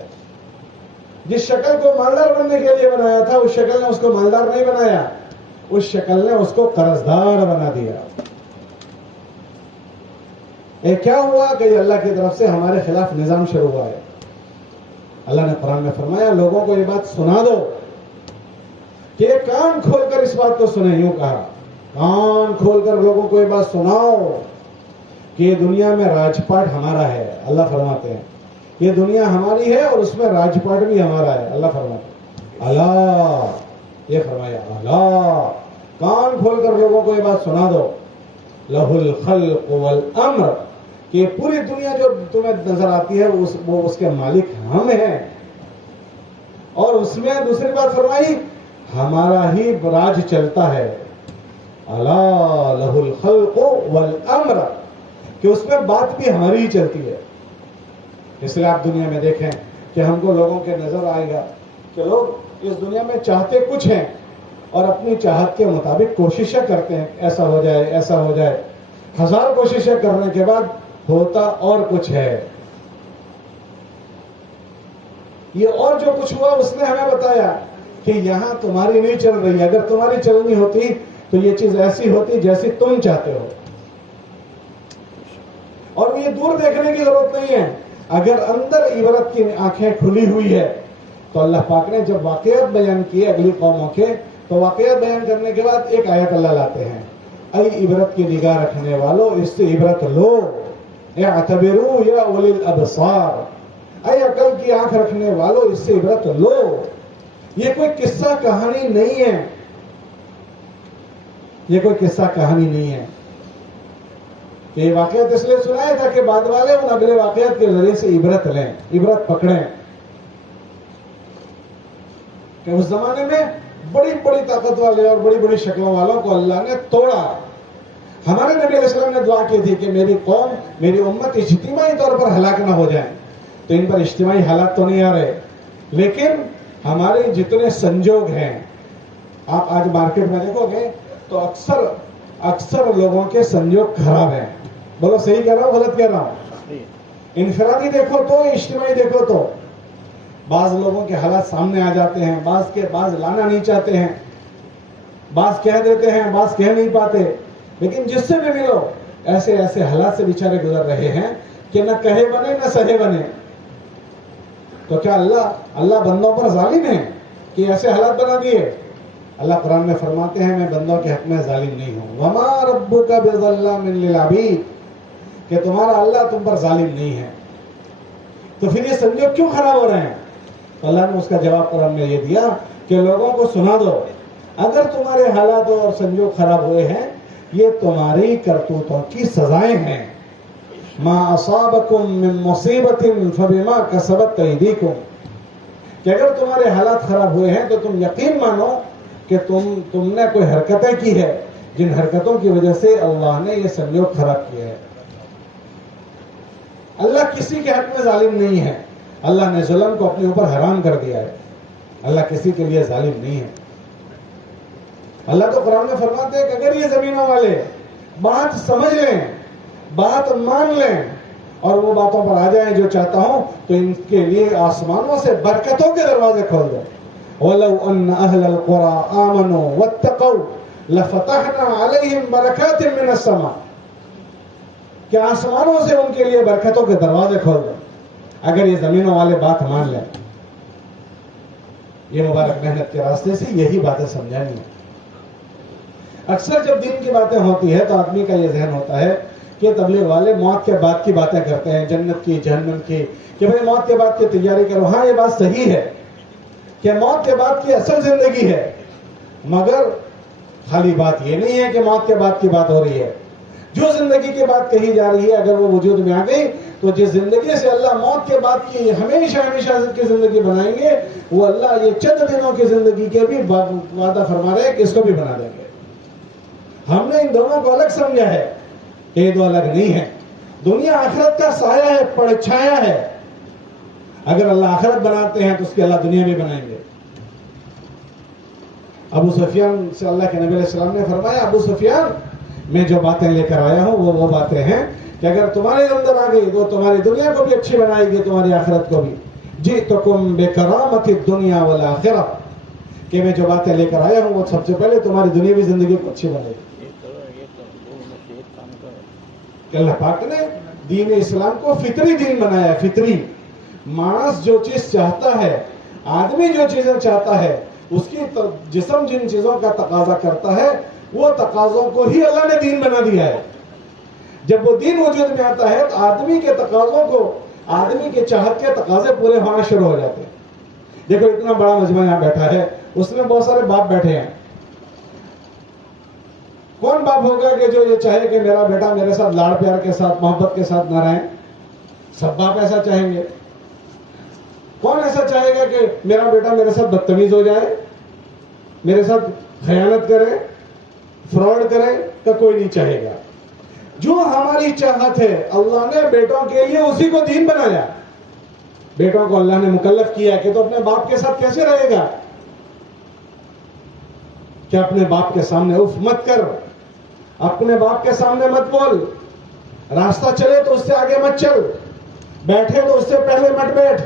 جس شکل کو مالدار بننے کے لیے بنایا تھا اس شکل نے اس کو مالدار نہیں بنایا، اس شکل نے اس کو قرضدار بنا دیا. یہ کیا ہوا کہ یہ اللہ کی طرف سے ہمارے خلاف نظام شروع ہوا ہے. اللہ نے قرآن میں فرمایا لوگوں کو یہ بات سنا دو کہ کان کھول کر اس بات کو سنیں. یوں کہا کان کھول کر لوگوں کو یہ بات سناؤ کہ یہ دنیا میں راج پاٹ ہمارا ہے. اللہ فرماتے ہیں یہ دنیا ہماری ہے اور اس میں راج پاٹ بھی ہمارا ہے. اللہ فرماتے ہیں اللہ، یہ فرمایا اللہ، کان کھول کر لوگوں کو یہ بات سنا دو، لہل الخلق والامر، کہ پوری دنیا جو تمہیں نظر آتی ہے وہ اس کے مالک ہم ہیں. اور اس میں دوسری بات فرمائی ہمارا ہی راج چلتا ہے. الا لہ الخلق والامر، کہ اس میں بات بھی ہماری ہی چلتی ہے. اس لیے آپ دنیا میں دیکھیں کہ ہم کو لوگوں کے نظر آئے گا کہ لوگ اس دنیا میں چاہتے کچھ ہیں اور اپنی چاہت کے مطابق کوششیں کرتے ہیں، ایسا ہو جائے ایسا ہو جائے. 1000 کوششیں کرنے کے بعد ہوتا اور کچھ ہے. یہ اور جو کچھ ہوا اس نے ہمیں بتایا کہ یہاں تمہاری نہیں چل رہی. اگر تمہاری چلنی ہوتی تو یہ چیز ایسی ہوتی جیسی تم چاہتے ہو. اور یہ دور دیکھنے کی ضرورت نہیں ہے. اگر اندر عبرت کی آنکھیں کھلی ہوئی ہے تو اللہ پاک نے جب واقعات بیان کیے اگلی قوموں کے، تو واقعات بیان کرنے کے بعد ایک آیت اللہ لاتے ہیں، اے عبرت کی نگاہ رکھنے والوں، اس سے عبرت لو، اعتبروا یا اولی الابصار، اے عقل کی آنکھ رکھنے والوں اس سے عبرت لو. یہ کوئی قصہ کہانی نہیں ہے، یہ کوئی قصہ کہانی نہیں ہے. یہ واقعات اس لیے سنایا تھا کہ بعد والے ان اگلے واقعات کے ذریعے سے عبرت لیں، عبرت پکڑیں. کہ اس زمانے میں بڑی بڑی طاقت والے اور بڑی بڑی شکلوں والوں کو اللہ نے توڑا. ہمارے نبی علیہ السلام نے دعا کی تھی کہ میری قوم، میری امت اجتماعی طور پر ہلاک نہ ہو جائیں. تو ان پر اجتماعی حالات تو نہیں آ رہے، لیکن ہمارے جتنے سنجوگ ہیں، آپ آج مارکیٹ میں دیکھو گے تو اکثر لوگوں کے سنجوگ خراب ہیں. بولو صحیح کہہ رہا ہوں غلط کہہ رہا ہوں؟ انفرادی دیکھو تو، اجتماعی دیکھو تو بعض لوگوں کے حالات سامنے آ جاتے ہیں، بعض لانا نہیں چاہتے ہیں، بعض کہہ دیتے ہیں، بعض کہہ نہیں پاتے. لیکن جس سے بھی ملو ایسے ایسے حالات سے بیچارے گزر رہے ہیں کہ نہ کہے بنے نہ سہے بنے. تو کیا اللہ بندوں پر ظالم ہے کہ ایسے حالات بنا دیے؟ اللہ قرآن میں فرماتے ہیں میں بندوں کے حق میں ظالم نہیں ہوں. وما ربک بظلام للعبید، کہ تمہارا اللہ تم پر ظالم نہیں ہے. تو پھر یہ سنجوگ کیوں خراب ہو رہے ہیں؟ تو اللہ نے اس کا جواب قرآن میں یہ دیا کہ لوگوں کو سنا دو، اگر تمہارے حالات اور سنجوگ خراب ہوئے ہیں یہ تمہاری کرتوتوں کی سزائیں ہیں. ما اصابکم من مصیبت فبما کسبت ایدیکم، کہ اگر تمہارے حالات خراب ہوئے ہیں تو تم یقین مانو کہ تم نے کوئی حرکتیں کی ہے جن حرکتوں کی وجہ سے اللہ نے یہ سنجوگ خراب کیا ہے. اللہ کسی کے حق میں ظالم نہیں ہے. اللہ نے ظلم کو اپنے اوپر حرام کر دیا ہے. اللہ کسی کے لیے ظالم نہیں ہے. اللہ تو قرآن میں فرماتے ہیں کہ اگر یہ زمینوں والے بات سمجھ لیں، بات مان لیں اور وہ باتوں پر آ جائیں جو چاہتا ہوں، تو ان کے لیے آسمانوں سے برکتوں کے دروازے کھول دیں. وَلَوْ أَنَّ أَهْلَ الْقُرَىٰ آمَنُوا وَاتَّقَوْا لَفَتَحْنَا عَلَيْهِمْ بَرَكَاتٍ مِّنَ السَّمَاءِ، کہ آسمانوں سے ان کے لیے برکتوں کے دروازے کھول دیں اگر یہ زمینوں والے بات مان لیں. یہ مبارک محنت کے راستے سے یہی باتیں سمجھانی ہیں. اکثر جب دین کی باتیں ہوتی ہے تو آدمی کا یہ ذہن ہوتا ہے کہ تبلیغ والے موت کے بعد کی باتیں کرتے ہیں، جنت کی جہنم کی، کہ بھئی موت کے بعد کی تیاری کرو. ہاں یہ بات صحیح ہے کہ موت کے بعد کی اصل زندگی ہے، مگر خالی بات یہ نہیں ہے کہ موت کے بعد کی بات ہو رہی ہے. جو زندگی کی بات کہی جا رہی ہے اگر وہ وجود میں آ گئی تو جس زندگی سے اللہ موت کے بعد کی ہمیشہ کی زندگی بنائیں گے، وہ اللہ یہ چند دنوں کی زندگی کے بھی وعدہ فرما رہے ہیں کہ اس کو بھی بنا دیں گے. ہم نے ان دونوں کو الگ سمجھا ہے، یہ دو الگ نہیں ہے. دنیا آخرت کا سایہ ہے، پرچھایا ہے. اگر اللہ آخرت بناتے ہیں تو اس کی اللہ دنیا بھی بنائیں گے. ابو سفیان سے اللہ کے نبی علیہ السلام نے فرمایا، ابو سفیان میں جو باتیں لے کر آیا ہوں وہ باتیں ہیں کہ اگر تمہارے اندر آ گئی تو تمہاری دنیا کو بھی اچھی بنائے گی، تمہاری آخرت کو بھی. جئتکم بکرامت الدنیا والآخرہ، کہ میں جو باتیں لے کر آیا ہوں وہ سب سے پہلے تمہاری دنیاوی زندگی کو اچھی بنے گی. کہ اللہ پاک نے دین اسلام کو فطری دین بنایا ہے. فطری مانس جو چیز چاہتا ہے، آدمی جو چیزیں چاہتا ہے، اس کی جسم جن چیزوں کا تقاضا کرتا ہے وہ تقاضوں کو ہی اللہ نے دین بنا دیا ہے. جب وہ دین وجود میں آتا ہے تو آدمی کے تقاضوں کو، آدمی کے چاہت کے تقاضے پورے ہونا شروع ہو جاتے ہیں. دیکھو اتنا بڑا مجمع یہاں بیٹھا ہے, اس میں بہت سارے باپ بیٹھے ہیں. کون باپ ہوگا کہ جو یہ چاہے کہ میرا بیٹا میرے ساتھ لاڑ پیار کے ساتھ محبت کے ساتھ نہ رہے؟ سب باپ ایسا چاہیں گے. کون ایسا چاہے گا کہ میرا بیٹا میرے ساتھ بدتمیز ہو جائے, میرے ساتھ خیانت کرے, فراڈ کرے؟ تو کوئی نہیں چاہے گا. جو ہماری چاہت ہے, اللہ نے بیٹوں کے لیے اسی کو دین بنایا. بیٹوں کو اللہ نے مکلف کیا کہ تو اپنے باپ کے ساتھ کیسے رہے گا, کہ اپنے باپ کے سامنے اف مت کر, اپنے باپ کے سامنے مت بول, راستہ چلے تو اس سے آگے مت چل, بیٹھے تو اس سے پہلے مت بیٹھ.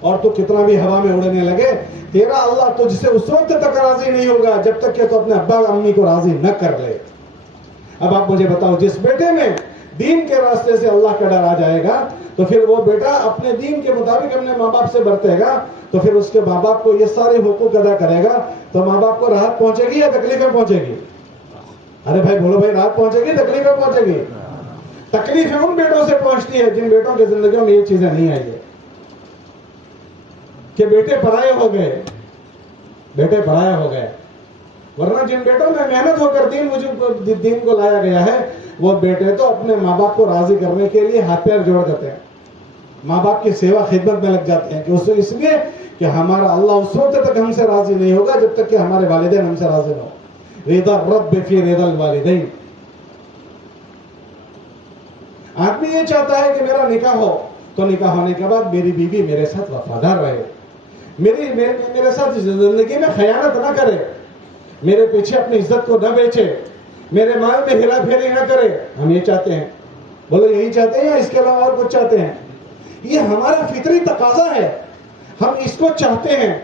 اور تو کتنا بھی ہوا میں اڑنے لگے, تیرا اللہ تجھ سے اس وقت تک راضی نہیں ہوگا جب تک کہ تو اپنے ابا امی کو راضی نہ کر لے. اب آپ مجھے بتاؤ, جس بیٹے میں دین کے راستے سے اللہ کا ڈر آ جائے گا تو پھر وہ بیٹا اپنے دین کے مطابق اپنے ماں باپ سے برتے گا, تو پھر اس کے ماں باپ کو یہ سارے حقوق ادا کرے گا, تو ماں باپ کو راحت پہنچے گی یا تکلیفیں پہنچے گی؟ ارے بھائی بولو بھائی, راحت پہنچے گی تکلیفیں پہنچے گی؟ تکلیفیں ان بیٹوں سے پہنچتی ہے جن بیٹوں کی زندگیوں میں یہ چیزیں نہیں آئی ہے, کہ بیٹے پرائے ہو گئے, بیٹے پرائے ہو گئے. ورنہ جن بیٹوں میں محنت ہو کر دین کو لایا گیا ہے, وہ بیٹے تو اپنے ماں باپ کو راضی کرنے کے لیے ہاتھ پیر جوڑ دیتے ہیں, ماں باپ کی سیوا خدمت میں لگ جاتے ہیں, کہ اس لیے کہ ہمارا اللہ اس وقت تک ہم سے راضی نہیں ہوگا جب تک کہ ہمارے والدین ہم سے راضی نہ ہو. رضا الرب فی رضا الوالدین. آدمی یہ چاہتا ہے کہ میرا نکاح ہو تو نکاح ہونے کے بعد میری بیوی میرے ساتھ وفادار رہے, میرے ساتھ زندگی میں خیانت نہ کرے, میرے پیچھے اپنی عزت کو نہ بیچے, میرے مال میں ہیرا پھیری نہ کرے. ہم یہ چاہتے ہیں. بولو یہی چاہتے ہیں یا اس کے علاوہ اور کچھ چاہتے ہیں؟ یہ ہمارا فطری تقاضا ہے, ہم اس کو چاہتے ہیں.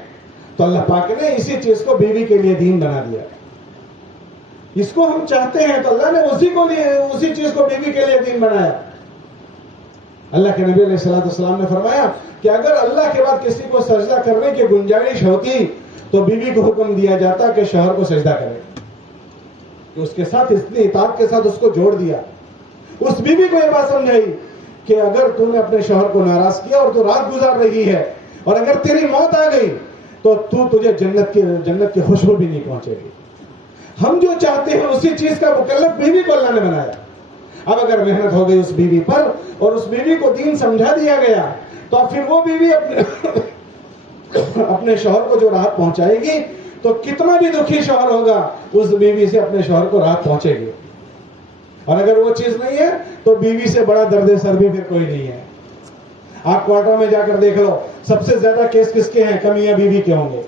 تو اللہ پاک نے اسی چیز کو بیوی کے لیے دین بنا دیا. اس کو ہم چاہتے ہیں تو اللہ نے اسی چیز کو بیوی کے لیے دین بنایا. اللہ کے نبی علیہ السلام نے فرمایا کہ اگر اللہ کے بعد کسی کو سجدہ کرنے کی گنجائش ہوتی تو بیوی کو حکم دیا جاتا کہ شوہر کو سجدہ کرے, کہ اس کے ساتھ اتنی اطاعت کے ساتھ اس کو جوڑ دیا. اس بیوی کو یہ بات سمجھائی کہ اگر تم نے اپنے شوہر کو ناراض کیا اور تو رات گزار رہی ہے, اور اگر تیری موت آ گئی تو تجھے جنت کی خوشبو بھی نہیں پہنچے گی. ہم جو چاہتے ہیں اسی چیز کا مکلف بیوی کو اللہ نے بنایا. اب اگر محنت ہو گئی اس بیوی پر اور اس بیوی کو دین سمجھا دیا گیا تو پھر وہ بیوی اپنے شوہر کو جو راحت پہنچائے گی تو کتنا بھی دکھی شوہر ہوگا اس بیوی سے اپنے شوہر کو راحت پہنچے گی. اور اگر وہ چیز نہیں ہے تو بیوی سے بڑا درد سر بھی پھر کوئی نہیں ہے. آپ کوارٹر میں جا کر دیکھ لو, سب سے زیادہ کیس کس کے ہیں؟ کمیاں بیوی کے ہوں گے.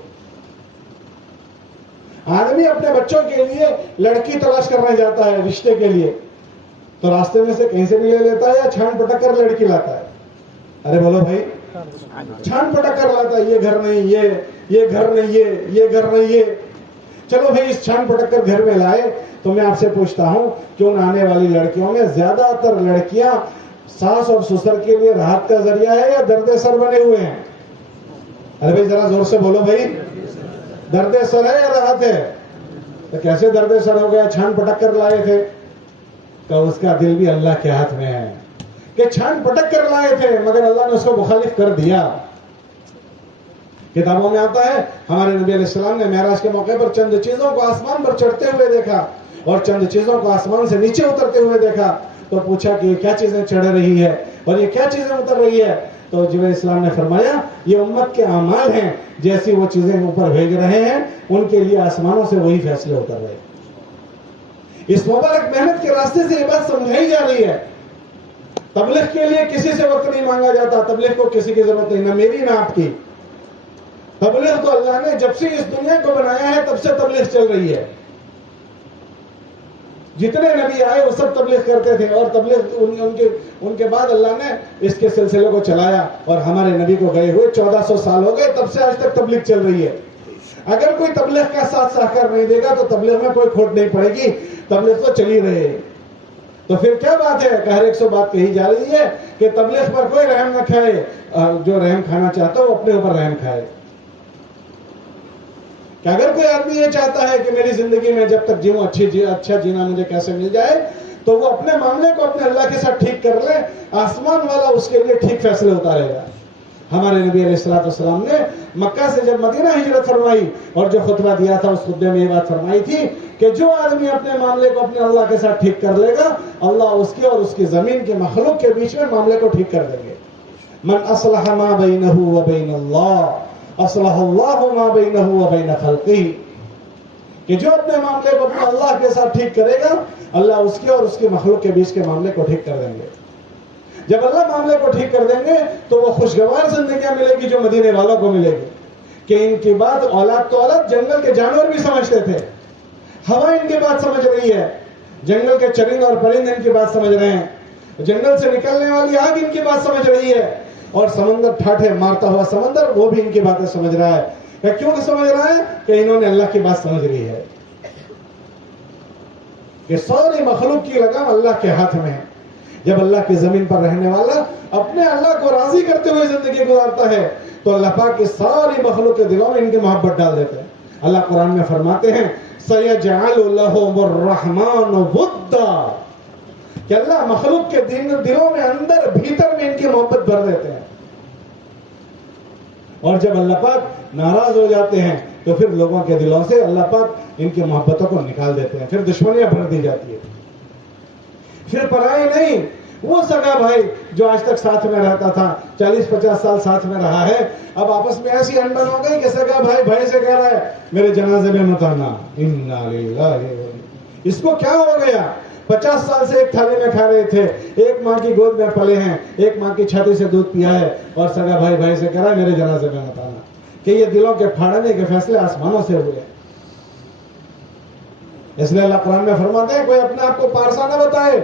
آدمی اپنے بچوں کے لیے لڑکی تلاش کرنے جاتا ہے رشتے کے لیے, تو راستے میں سے کہیں سے بھی لے لیتا ہے یا چھان پٹک کر لڑکی لاتا ہے؟ ارے بولو بھائی, چھان پٹک کر لاتا ہے. یہ گھر نہیں, یہ گھر نہیں, یہ گھر نہیں, یہ. چلو بھائی اس چھان پٹک کر گھر میں لائے تو میں آپ سے پوچھتا ہوں کہ ان آنے والی لڑکیوں میں زیادہ تر لڑکیاں ساس اور سسر کے لیے راحت کا ذریعہ ہے یا درد سر بنے ہوئے ہیں؟ ارے بھائی ذرا زور سے بولو بھائی, درد سر ہے یا راحت ہے؟ تو کیسے درد سر ہو گیا؟ چھان پٹک کر لائے تھے. تو اس کا دل بھی اللہ کے ہاتھ میں ہے کہ چھان پٹک کر لائے تھے مگر اللہ نے اس کو مخالف کر دیا. کتابوں میں آتا ہے ہمارے نبی علیہ السلام نے معراج کے موقع پر چند چیزوں کو آسمان پر چڑھتے ہوئے دیکھا اور چند چیزوں کو آسمان سے نیچے اترتے ہوئے دیکھا. تو پوچھا کہ یہ کیا چیزیں چڑھ رہی ہے اور یہ کیا چیزیں اتر رہی ہے؟ تو جبرائیل علیہ السلام نے فرمایا یہ امت کے اعمال ہیں, جیسی وہ چیزیں اوپر بھیج رہے ہیں ان کے لیے آسمانوں سے وہی فیصلے اتر رہے ہیں. اس مبارک محنت کے راستے سے یہ بات سمجھائی جا رہی ہے. تبلیغ کے لیے کسی سے وقت نہیں مانگا جاتا, تبلیغ کو کسی کی ضرورت نہیں, نہ میری نہ آپ کی. تبلیغ تو اللہ نے جب سے اس دنیا کو بنایا ہے تب سے تبلیغ چل رہی ہے. جتنے نبی آئے وہ سب تبلیغ کرتے تھے اور تبلیغ ان کے بعد اللہ نے اس کے سلسلے کو چلایا اور ہمارے نبی کو گئے ہوئے 1400 سال ہو گئے, تب سے آج تک تبلیغ چل رہی ہے. اگر کوئی تبلیغ کا ساتھ سہکار نہیں دے گا تو تبلیغ میں کوئی کھوٹ نہیں پڑے گی, تبلیغ تو چلی رہے. تو پھر کیا بات ہے کہ ہر ایک سو بات کہی جا رہی ہے کہ تبلیغ پر کوئی رحم نہ کھائے, جو رحم کھانا چاہتا ہے وہ اپنے اوپر رحم کھائے. کہ اگر کوئی آدمی یہ چاہتا ہے کہ میری زندگی میں جب تک جیوں اچھا جینا مجھے کیسے مل جائے تو وہ اپنے معاملے کو اپنے اللہ کے ساتھ ٹھیک کر لے, آسمان والا اس کے لیے ٹھیک فیصلے اتارے گا. ہمارے نبی علیہ الصلوۃ والسلام نے مکہ سے جب مدینہ ہجرت فرمائی اور جو خطبہ دیا تھا اس خطبے میں یہ بات فرمائی تھی کہ جو آدمی اپنے معاملے کو اپنے اللہ کے ساتھ ٹھیک کر لے گا، اللہ اس کے اور اس کی زمین کے مخلوق کے بیچ میں معاملے کو ٹھیک کر دیں گے۔ من اصلح ما بینہ وبین اللہ اصلح اللہ ما بینہ وبین خلقہ، کہ جو اپنے معاملے کو اپنے اللہ کے ساتھ ٹھیک کرے گا، اللہ اس کے اور اس کے مخلوق کے بیچ کے معاملے کو ٹھیک کر دیں گے۔ جب اللہ معاملے کو ٹھیک کر دیں گے تو وہ خوشگوار زندگیاں ملے گی جو مدینے والوں کو ملے گی، کہ ان کی بات اولاد تو اولاد جنگل کے جانور بھی سمجھتے تھے، ہوا ان کی بات سمجھ رہی ہے، جنگل کے چرند اور پرند ان کی بات سمجھ رہے ہیں، جنگل سے نکلنے والی آگ ان کی بات سمجھ رہی ہے، اور سمندر ٹھاٹھے مارتا ہوا سمندر وہ بھی ان کی باتیں سمجھ رہا ہے۔ کیوں سمجھ رہا ہے؟ کہ انہوں نے اللہ کی بات سمجھ لی ہے، کہ ساری مخلوق کی لگام اللہ کے ہاتھ میں ہے۔ جب اللہ کی زمین پر رہنے والا اپنے اللہ کو راضی کرتے ہوئے زندگی گزارتا ہے تو اللہ پاک کی ساری مخلوق کے دلوں میں ان کی محبت ڈال دیتے ہیں۔ اللہ قرآن میں فرماتے ہیں سَيَجْعَلُ لَهُمُ الرَّحْمَنُ وُدًّا، کہ اللہ مخلوق کے دلوں میں اندر بھیتر میں ان کی محبت بھر دیتے ہیں، اور جب اللہ پاک ناراض ہو جاتے ہیں تو پھر لوگوں کے دلوں سے اللہ پاک ان کی محبتوں کو نکال دیتے ہیں، پھر دشمنیاں بھر دی جاتی ہے۔ پھر پرائی نہیں، وہ سگا بھائی جو آج تک ساتھ میں رہتا تھا، 40-50 سال ساتھ میں رہا ہے، اب آپس میں ایسی انبن ہو گئی کہ سگا بھائی بھائی سے کہہ رہا ہے میرے جنازے میں مت آنا، انا للہ، اس کو کیا ہو گیا؟ 50 سال سے ایک تھالی میں کھا رہے تھے، ایک ماں کی گود میں پلے ہیں، ایک ماں کی چھاتی سے دودھ پیا ہے، اور سگا بھائی بھائی سے کہہ رہا ہے میرے جنازے میں مت آنا، کہ یہ دلوں کے پھاڑنے کے فیصلے آسمانوں سے ہوئے۔ اس لیے اللہ قرآن میں فرماتے ہیں کوئی اپنے آپ کو پارسا نہ بتائے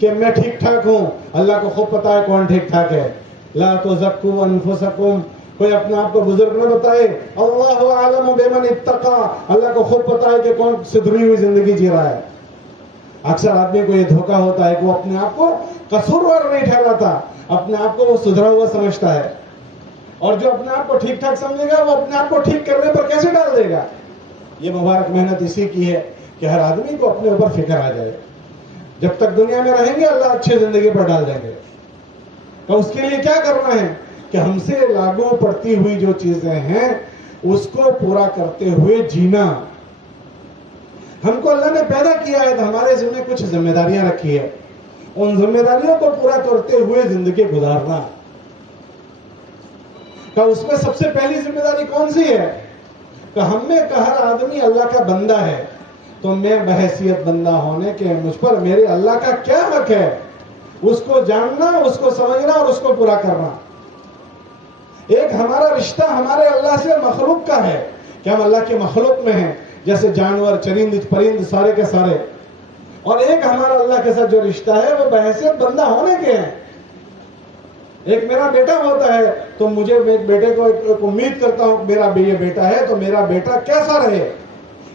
کہ میں ٹھیک ٹھاک ہوں، اللہ کو خوب پتا ہے کون ٹھیک ٹھاک ہے۔ لا تزکوا انفسکم، کوئی اپنے آپ کو بزرگ نہ بتائے، اللہ اعلم بمن اتقى، اللہ کو خوب پتا ہے کہ کون سدھری ہوئی زندگی جی رہا ہے۔ اکثر آدمی کو یہ دھوکہ ہوتا ہے کہ وہ اپنے آپ کو قصوروار نہیں ٹھہراتا، اپنے آپ کو وہ سدھرا ہوا سمجھتا ہے، اور جو اپنے آپ کو ٹھیک ٹھاک سمجھے گا وہ اپنے آپ کو ٹھیک کرنے پر کیسے ڈال دے گا؟ یہ مبارک محنت اسی کی ہے کہ ہر آدمی کو اپنے اوپر فکر آ جائے، جب تک دنیا میں رہیں گے اللہ اچھی زندگی پر ڈال دیں گے، تو اس کے لیے کیا کرنا ہے کہ ہم سے لاگو پڑتی ہوئی جو چیزیں ہیں اس کو پورا کرتے ہوئے جینا۔ ہم کو اللہ نے پیدا کیا ہے تو ہمارے ذمہ کچھ ذمہ داریاں رکھی ہے، ان ذمہ داریوں کو پورا کرتے ہوئے زندگی گزارنا۔ کہ اس میں سب سے پہلی ذمہ داری کون سی ہے؟ کہ ہم میں کا ہر آدمی اللہ کا بندہ ہے، تو میں بحیثیت بندہ ہونے کے مجھ پر میرے اللہ کا کیا حق ہے، اس کو جاننا، اس کو سمجھنا اور اس کو پورا کرنا۔ ایک ہمارا رشتہ ہمارے اللہ سے مخلوق کا ہے کہ ہم اللہ کے مخلوق میں ہیں، جیسے جانور چرند پرند سارے کے سارے، اور ایک ہمارا اللہ کے ساتھ جو رشتہ ہے وہ بحیثیت بندہ ہونے کے ہیں۔ ایک میرا بیٹا ہوتا ہے تو مجھے بیٹے کو ایک امید کرتا ہوں کہ میرا یہ بیٹا ہے تو میرا بیٹا کیسا رہے،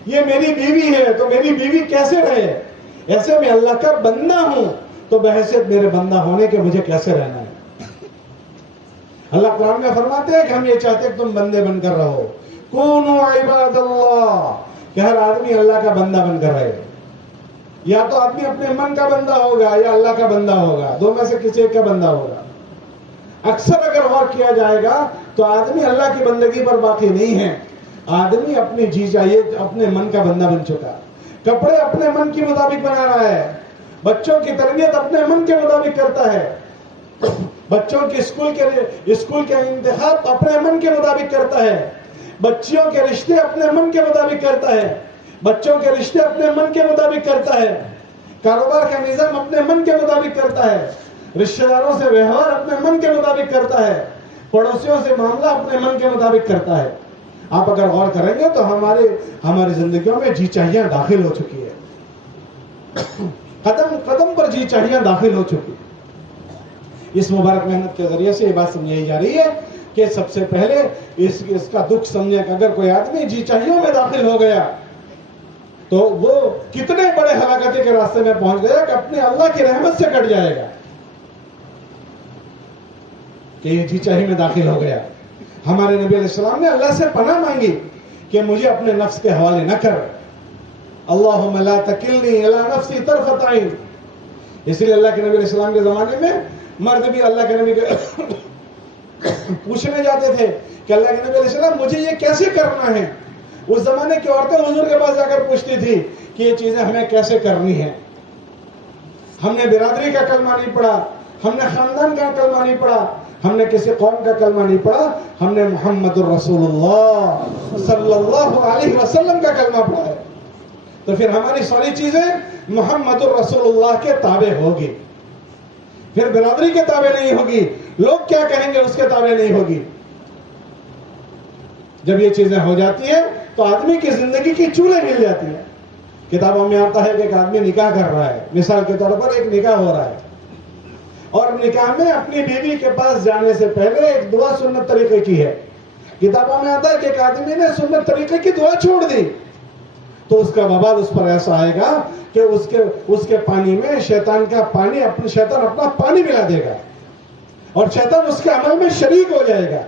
یہ میری بیوی ہے تو میری بیوی کیسے رہے، ایسے میں اللہ کا بندہ ہوں تو بحیثیت میرے بندہ ہونے کے مجھے کیسے رہنا ہے۔ اللہ قرآن میں فرماتے ہیں کہ ہم یہ چاہتے ہیں کہ تم بندے بن کر رہو، کونوا عباد اللہ، کہ ہر آدمی اللہ کا بندہ بن کر رہے، یا تو آدمی اپنے من کا بندہ ہوگا یا اللہ کا بندہ ہوگا، دو میں سے کسی ایک کا بندہ ہوگا۔ اکثر اگر غور کیا جائے گا تو آدمی اللہ کی بندگی پر باقی نہیں ہے، آدمی اپنی جی چاہیے اپنے من کا بندہ بن چکا، کپڑے اپنے من کے مطابق بنا رہا ہے، بچوں کی تربیت اپنے من کے مطابق کرتا ہے، بچوں کی اسکول کے انتخاب اپنے من کے مطابق کرتا ہے، بچیوں کے رشتے اپنے من کے مطابق کرتا ہے، بچوں کے رشتے اپنے من کے مطابق کرتا ہے، کاروبار کا نظام اپنے من کے مطابق کرتا ہے، رشتہ داروں سے ویوہار اپنے من کے مطابق کرتا ہے، پڑوسیوں سے معاملہ اپنے من کے مطابق کرتا ہے۔ آپ اگر غور کریں گے تو ہماری زندگیوں میں جی چاہیاں داخل ہو چکی ہے، قدم قدم پر جی چاہیاں داخل ہو چکی ہے۔ اس مبارک محنت کے ذریعے سے یہ بات سمجھائی جا رہی ہے کہ سب سے پہلے اس کا دکھ سمجھے کہ اگر کوئی آدمی جی چاہیوں میں داخل ہو گیا تو وہ کتنے بڑے ہلاکت کے راستے میں پہنچ گیا کہ اپنے اللہ کی رحمت سے کٹ جائے گا کہ یہ جی چاہی میں داخل ہو گیا۔ ہمارے نبی علیہ السلام نے اللہ سے پناہ مانگی کہ مجھے اپنے نفس کے حوالے نہ کر، اللہم لا تکلنی الی نفسی طرفۃ عین۔ اس لیے اللہ کے نبی علیہ السلام کے زمانے میں مرد بھی اللہ کے نبی کے پوچھنے جاتے تھے کہ اللہ کے نبی علیہ السلام مجھے یہ کیسے کرنا ہے. اس زمانے کی عورتیں حضور کے پاس جا کر پوچھتی تھی کہ یہ چیزیں ہمیں کیسے کرنی ہے. ہم نے برادری کا کلمہ نہیں پڑھا, ہم نے خاندان کا کلمہ نہیں پڑھا, ہم نے کسی قوم کا کلمہ نہیں پڑھا, ہم نے محمد الرسول اللہ صلی اللہ علیہ وسلم کا کلمہ پڑھا ہے. تو پھر ہماری ساری چیزیں محمد الرسول اللہ کے تابع ہوگی, پھر برادری کے تابع نہیں ہوگی, لوگ کیا کہیں گے اس کے تابع نہیں ہوگی. جب یہ چیزیں ہو جاتی ہیں تو آدمی کی زندگی کی چولیں ہل جاتی ہیں. کتابوں میں آتا ہے کہ ایک آدمی نکاح کر رہا ہے, مثال کے طور پر ایک نکاح ہو رہا ہے, اور نکاح میں اپنی بیوی کے پاس جانے سے پہلے ایک دعا سنت طریقے کی ہے. کتابوں میں آتا ہے کہ ایک آدمی نے سنت طریقے کی دعا چھوڑ دی تو اس کا وبال اس پر ایسا آئے گا کہ اس کے پانی میں شیطان اپنا پانی ملا دے گا اور شیطان اس کے عمل میں شریک ہو جائے گا.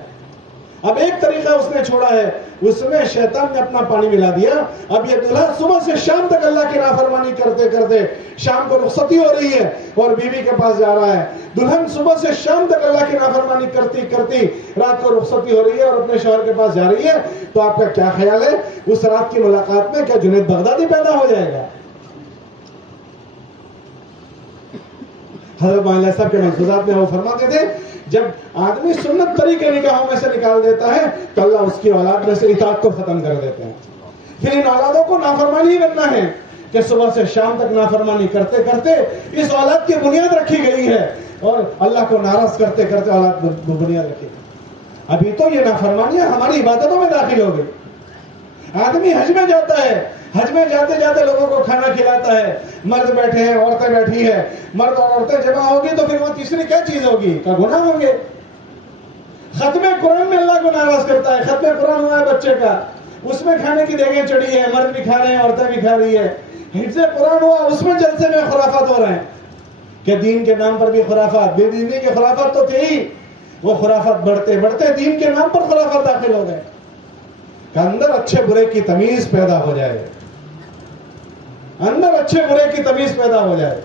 اب ایک طریقہ اس نے چھوڑا ہے, اس میں شیطان نے اپنا پانی ملا دیا. اب یہ دلہا صبح سے شام تک اللہ کی نافرمانی کرتے کرتے شام کو رخصتی ہو رہی ہے اور بیوی کے پاس جا رہا ہے. دلہن صبح سے شام تک اللہ کی نافرمانی کرتی کرتی رات کو رخصتی ہو رہی ہے اور اپنے شوہر کے پاس جا رہی ہے. تو آپ کا کیا خیال ہے اس رات کی ملاقات میں کیا جنید بغدادی پیدا ہو جائے گا؟ حضرت مولانا صاحب کے ملفوظات میں وہ فرماتے تھے جب آدمی سنت طریقے نکاحوں میں سے نکال دیتا ہے تو اللہ اس کی اولاد میں سے اطاعت کو ختم کر دیتے ہیں. پھر ان اولادوں کو نافرمانی کرنا ہے کہ صبح سے شام تک نافرمانی کرتے کرتے اس اولاد کی بنیاد رکھی گئی ہے اور اللہ کو ناراض کرتے کرتے اولاد بنیاد رکھی گئی. ابھی تو یہ نافرمانیاں ہماری عبادتوں میں داخل ہو گئی. آدمی حج میں جاتا ہے, حج میں جاتے جاتے لوگوں کو کھانا کھلاتا ہے, مرد بیٹھے ہیں, عورتیں بیٹھی ہیں, مرد اور عورتیں جمع ہوگی تو پھر وہ تیسری کیا چیز ہوگی؟ کا گناہ ہوں گے. ختم قرآن میں اللہ کو ناراض کرتا ہے. ختم قرآن ہوا ہے بچے کا, اس میں کھانے کی دیگیں چڑھی ہے, مرد بھی کھا رہے ہیں, عورتیں بھی کھا رہی ہے. حفظ قرآن ہوا, اس میں جلسے میں خرافات ہو رہے ہیں کہ دین کے نام پر بھی خرافات, بے دینی کے خرافات تو تھے ہی, وہ خرافات بڑھتے بڑھتے دین کے نام پر خرافات داخل ہو گئے. کہ اندر اچھے برے کی تمیز پیدا ہو جائے, اندر اچھے برے کی تمیز پیدا ہو جائے.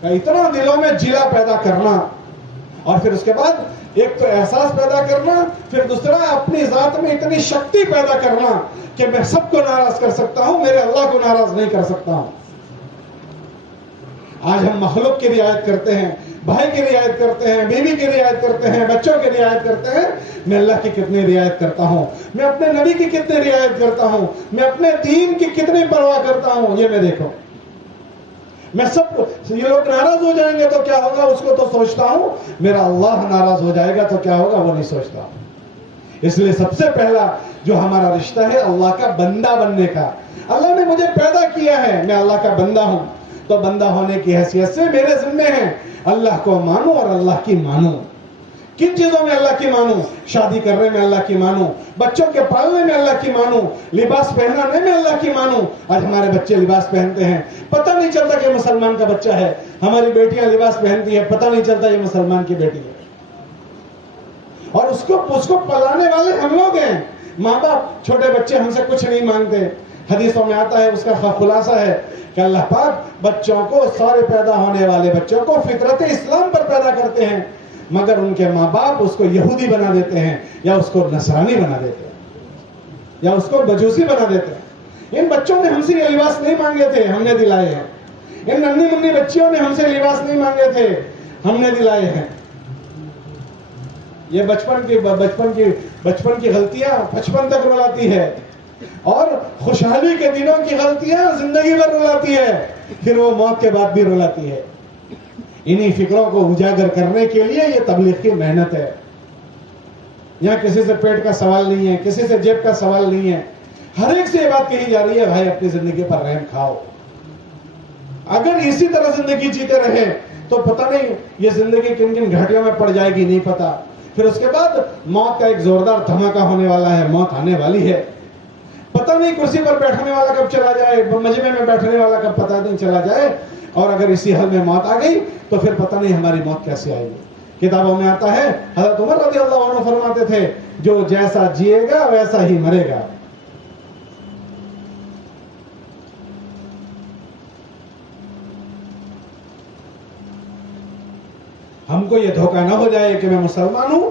کہ اتنا دلوں میں جلا پیدا کرنا, اور پھر اس کے بعد ایک تو احساس پیدا کرنا, پھر دوسرا اپنی ذات میں اتنی شکتی پیدا کرنا کہ میں سب کو ناراض کر سکتا ہوں, میرے اللہ کو ناراض نہیں کر سکتا ہوں. آج ہم مخلوق کی رعایت کرتے ہیں, بھائی کی رعایت کرتے ہیں, بیوی کی رعایت کرتے ہیں, بچوں کی رعایت کرتے ہیں. میں اللہ کی کتنی رعایت کرتا ہوں, میں اپنے نبی کی کتنی رعایت کرتا ہوں, میں اپنے دین کی کتنی پرواہ کرتا ہوں, یہ میں دیکھو. میں سب کو, یہ لوگ ناراض ہو جائیں گے تو کیا ہوگا اس کو تو سوچتا ہوں, میرا اللہ ناراض ہو جائے گا تو کیا ہوگا وہ نہیں سوچتا. اس لیے سب سے پہلا جو ہمارا رشتہ ہے اللہ کا بندہ بننے کا. اللہ نے مجھے پیدا کیا ہے, میں اللہ کا بندہ ہوں, تو بندہ ہونے کی حیثیت سے میرے ذمے ہیں اللہ کو مانوں اور اللہ کی مانوں. کن چیزوں میں اللہ کی مانوں؟ شادی کرنے میں اللہ کی مانوں, بچوں کے پالنے میں اللہ کی مانوں, لباس پہنانے میں اللہ کی مانوں. آج ہمارے بچے لباس پہنتے ہیں, پتہ نہیں چلتا کہ مسلمان کا بچہ ہے. ہماری بیٹیاں لباس پہنتی ہیں, پتہ نہیں چلتا یہ مسلمان کی بیٹی ہے. اور اس کو پلانے والے ہم لوگ ہیں. ماں باپ, چھوٹے بچے ہم سے کچھ نہیں مانگتے. حدیثوں میں آتا ہے, اس کا خلاصہ ہے کہ اللہ پاک بچوں کو, سارے پیدا ہونے والے بچوں کو فطرت اسلام پر پیدا کرتے ہیں, مگر ان کے ماں باپ اس کو یہودی بنا دیتے ہیں, یا اس کو نصرانی بنا دیتے ہیں, یا اس کو مجوسی بنا دیتے ہیں. ان بچوں نے ہم سے یہ لباس نہیں مانگے تھے, ہم نے دلائے ہیں. ان ننھی منی بچیوں نے ہم سے لباس نہیں مانگے تھے, ہم نے دلائے ہیں. یہ بچپن کی غلطیاں 55 تک رلاتی ہے, اور خوشحالی کے دنوں کی غلطیاں زندگی بھر رلاتی ہے, پھر وہ موت کے بعد بھی رلاتی ہے. انہی فکروں کو اجاگر کرنے کے لیے یہ تبلیغ کی محنت ہے. یہاں کسی سے پیٹ کا سوال نہیں ہے, کسی سے جیب کا سوال نہیں ہے. ہر ایک سے یہ بات کہی جا رہی ہے, بھائی اپنی زندگی پر رحم کھاؤ. اگر اسی طرح زندگی جیتے رہے تو پتہ نہیں یہ زندگی کن کن گھاٹیوں میں پڑ جائے گی, نہیں پتا. پھر اس کے بعد موت کا ایک زوردار دھماکہ ہونے والا ہے, موت آنے والی ہے. پتہ نہیں کرسی پر بیٹھنے والا کب چلا جائے, مجمع میں بیٹھنے والا کب پتہ نہیں چلا جائے. اور اگر اسی حل میں موت آ گئی تو پھر پتہ نہیں ہماری موت کیسے آئے گی. کتابوں میں آتا ہے, حضرت عمر رضی اللہ عنہ فرماتے تھے, جو جیسا جیے گا ویسا ہی مرے گا. ہم کو یہ دھوکہ نہ ہو جائے کہ میں مسلمان ہوں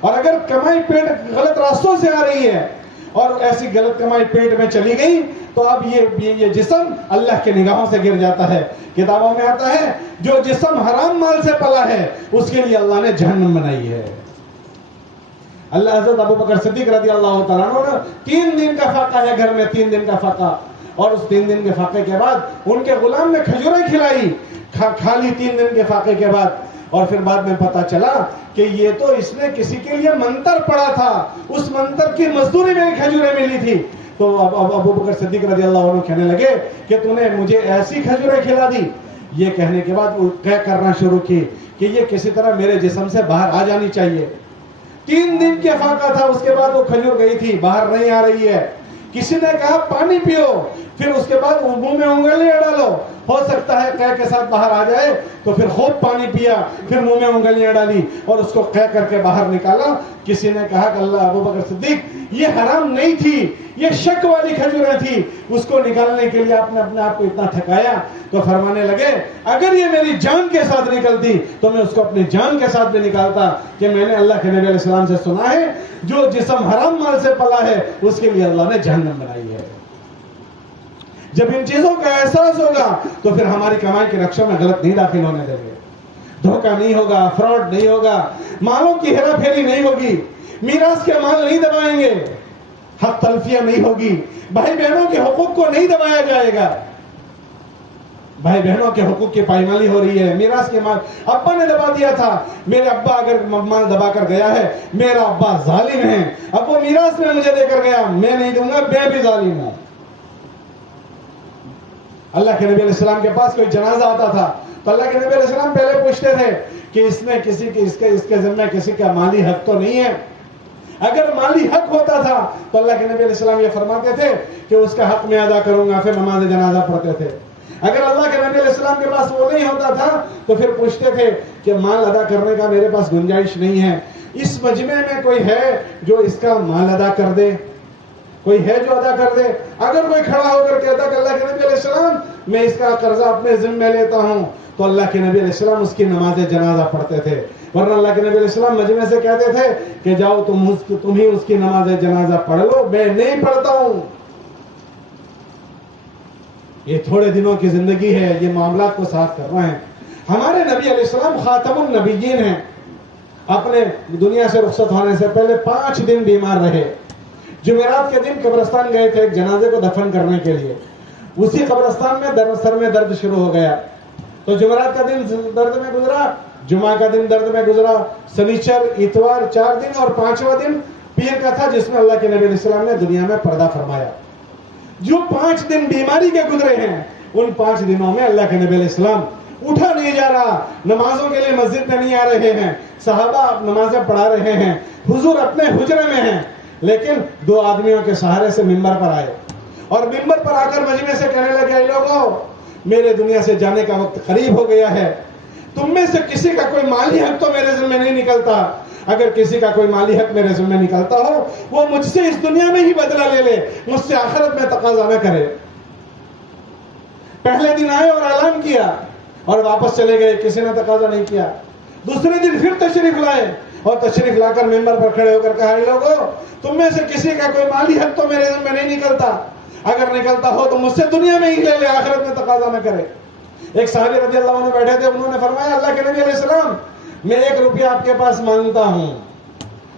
اور اگر کمائی پیٹ غلط راستوں سے آ رہی ہے اور ایسی غلط کمائی پیٹ میں چلی گئی تو اب یہ جسم اللہ کے نگاہوں سے گر جاتا ہے. کتابوں میں آتا ہے جو جسم حرام مال سے پلا ہے اس کے لیے اللہ نے جہنم بنائی ہے. اللہ حضرت ابو بکر صدیق رضی اللہ تعالیٰ عنہ 3 دن کا فاقہ ہے گھر میں, 3 دن کا فاقہ, اور اس 3 دن کے فاقے کے بعد ان کے غلام نے کھجوریں کھلائی, کھا لی 3 دن کے فاقے کے بعد, اور پھر بعد میں پتا چلا کہ یہ تو اس نے کسی کے لیے منتر پڑا تھا, اس منتر کی مزدوری میں کھجوریں ملی تھی. تو ابو بکر صدیق رضی اللہ عنہ کہنے لگے کہ تو نے مجھے ایسی کھجوریں کھلا دی. یہ کہنے کے بعد وہ طے کرنا شروع کی کہ یہ کسی طرح میرے جسم سے باہر آ جانی چاہیے. 3 دن کے فاقہ تھا, اس کے بعد وہ کھجور گئی تھی, باہر نہیں آ رہی ہے. کسی نے کہا پانی پیو, پھر اس کے بعد منہ میں انگلیاں ڈالو, ہو سکتا ہے قے کے ساتھ باہر آ جائے. تو پھر خوب پانی پیا, پھر منہ میں انگلیاں ڈالی اور اس کو قے کر کے باہر نکالا. کسی نے کہا کہ اللہ ابو بکر صدیق یہ حرام نہیں تھی, یہ شک والی کھجوریں تھی, اس کو نکالنے کے لیے آپ نے اپنے آپ کو اتنا تھکایا. تو فرمانے لگے اگر یہ میری جان کے ساتھ نکلتی تو میں اس کو اپنی جان کے ساتھ بھی نکالتا, کہ میں نے اللہ کے نبی علیہ السلام سے سنا ہے جو جسم حرام مال سے پلا ہے اس کے لیے اللہ نے جہنم بنائی ہے. جب ان چیزوں کا احساس ہوگا تو پھر ہماری کمائی کے رکشوں میں غلط نہیں داخل ہونے دیں گے, دھوکہ نہیں ہوگا, فراڈ نہیں ہوگا, مالوں کی ہیرا پھیری نہیں ہوگی, میراث کے مال نہیں دبائیں گے, حق تلفیہ نہیں ہوگی, بھائی بہنوں کے حقوق کو نہیں دبایا جائے گا. بھائی بہنوں کے حقوق کی پائمالی ہو رہی ہے, میراث کے مال ابا نے دبا دیا تھا, میرے ابا اگر مال دبا کر گیا ہے, میرا ابا ظالم ہے, اب وہ میراث میں مجھے دے کر گیا, میں نہیں دوں گا, میں بھی ظالم ہوں. اللہ کے نبی علیہ السلام کے پاس کوئی جنازہ آتا تھا تو اللہ کے نبی علیہ السلام پہلے پوچھتے تھے کہ اس میں کسی کی اس کے ذمہ کسی کا مالی حق تو نہیں ہے. اگر مالی حق ہوتا تھا تو اللہ کے نبی علیہ السلام یہ فرماتے تھے کہ اس کا حق میں ادا کروں گا, پھر نماز جنازہ پڑھتے تھے. اگر اللہ کے نبی علیہ السلام کے پاس وہ نہیں ہوتا تھا تو پھر پوچھتے تھے کہ مال ادا کرنے کا میرے پاس گنجائش نہیں ہے, اس مجمع میں کوئی ہے جو اس کا مال ادا کر دے, کوئی ہے جو ادا کر دے. اگر کوئی کھڑا ہو کر کہتا کہ اللہ کے نبی علیہ السلام میں اس کا قرضہ اپنے ذمہ لیتا ہوں, تو اللہ کے نبی علیہ السلام اس کی نماز جنازہ پڑھتے تھے. ورنہ اللہ کے نبی علیہ السلام مجمع سے کہتے تھے کہ جاؤ تم ہی اس کی نماز جنازہ پڑھ لو, میں نہیں پڑھتا ہوں. یہ تھوڑے دنوں کی زندگی ہے, یہ معاملات کو صاف کرنا ہے. ہمارے نبی علیہ السلام خاتم النبیین ہیں. اپنے دنیا سے رخصت ہونے سے پہلے 5 دن بیمار رہے. جمعرات کے دن قبرستان گئے تھے ایک جنازے کو دفن کرنے کے لیے. اسی قبرستان میں سر میں درد شروع ہو گیا. تو جمعرات کا دن درد میں گزرا, جمعہ کا دن درد میں گزرا, سنیچر, اتوار 4 دن, اور 5واں دن پیر کا تھا جس میں اللہ کے نبی علیہ السلام نے دنیا میں پردہ فرمایا. جو 5 دن بیماری کے گزرے ہیں ان 5 دنوں میں اللہ کے نبی علیہ السلام اٹھا نہیں جا رہا, نمازوں کے لیے مسجد میں نہیں آ رہے ہیں, صحابہ نمازیں پڑھا رہے ہیں, حضور اپنے حجرے میں ہیں, لیکن 2 آدمیوں کے سہارے سے منبر پر آئے اور منبر پر آ کر مجمع سے کہنے لگے اے لوگو, میرے دنیا سے جانے کا وقت قریب ہو گیا ہے, تم میں سے کسی کا کوئی مالی حق تو میرے ذمہ نہیں نکلتا, اگر کسی کا کوئی مالی حق میرے ذمہ نکلتا ہو وہ مجھ سے اس دنیا میں ہی بدلہ لے لے, مجھ سے آخرت میں تقاضا نہ کرے. پہلے دن آئے اور اعلان کیا اور واپس چلے گئے, کسی نے تقاضا نہیں کیا. دوسرے دن پھر تشریف لائے اور تشریف لا کر ممبر پر کھڑے ہو کر کہا اے لوگو, تم میں سے کسی کا کوئی مالی حق تو میرے ذمہ نہیں نکلتا, اگر نکلتا ہو تو مجھ سے دنیا میں ہی لے لے, آخرت میں تقاضا نہ کرے. ایک صحابی رضی اللہ عنہ بیٹھے تھے, انہوں نے فرمایا اللہ کے نبی علیہ السلام میں 1 روپیہ آپ کے پاس مانگتا ہوں.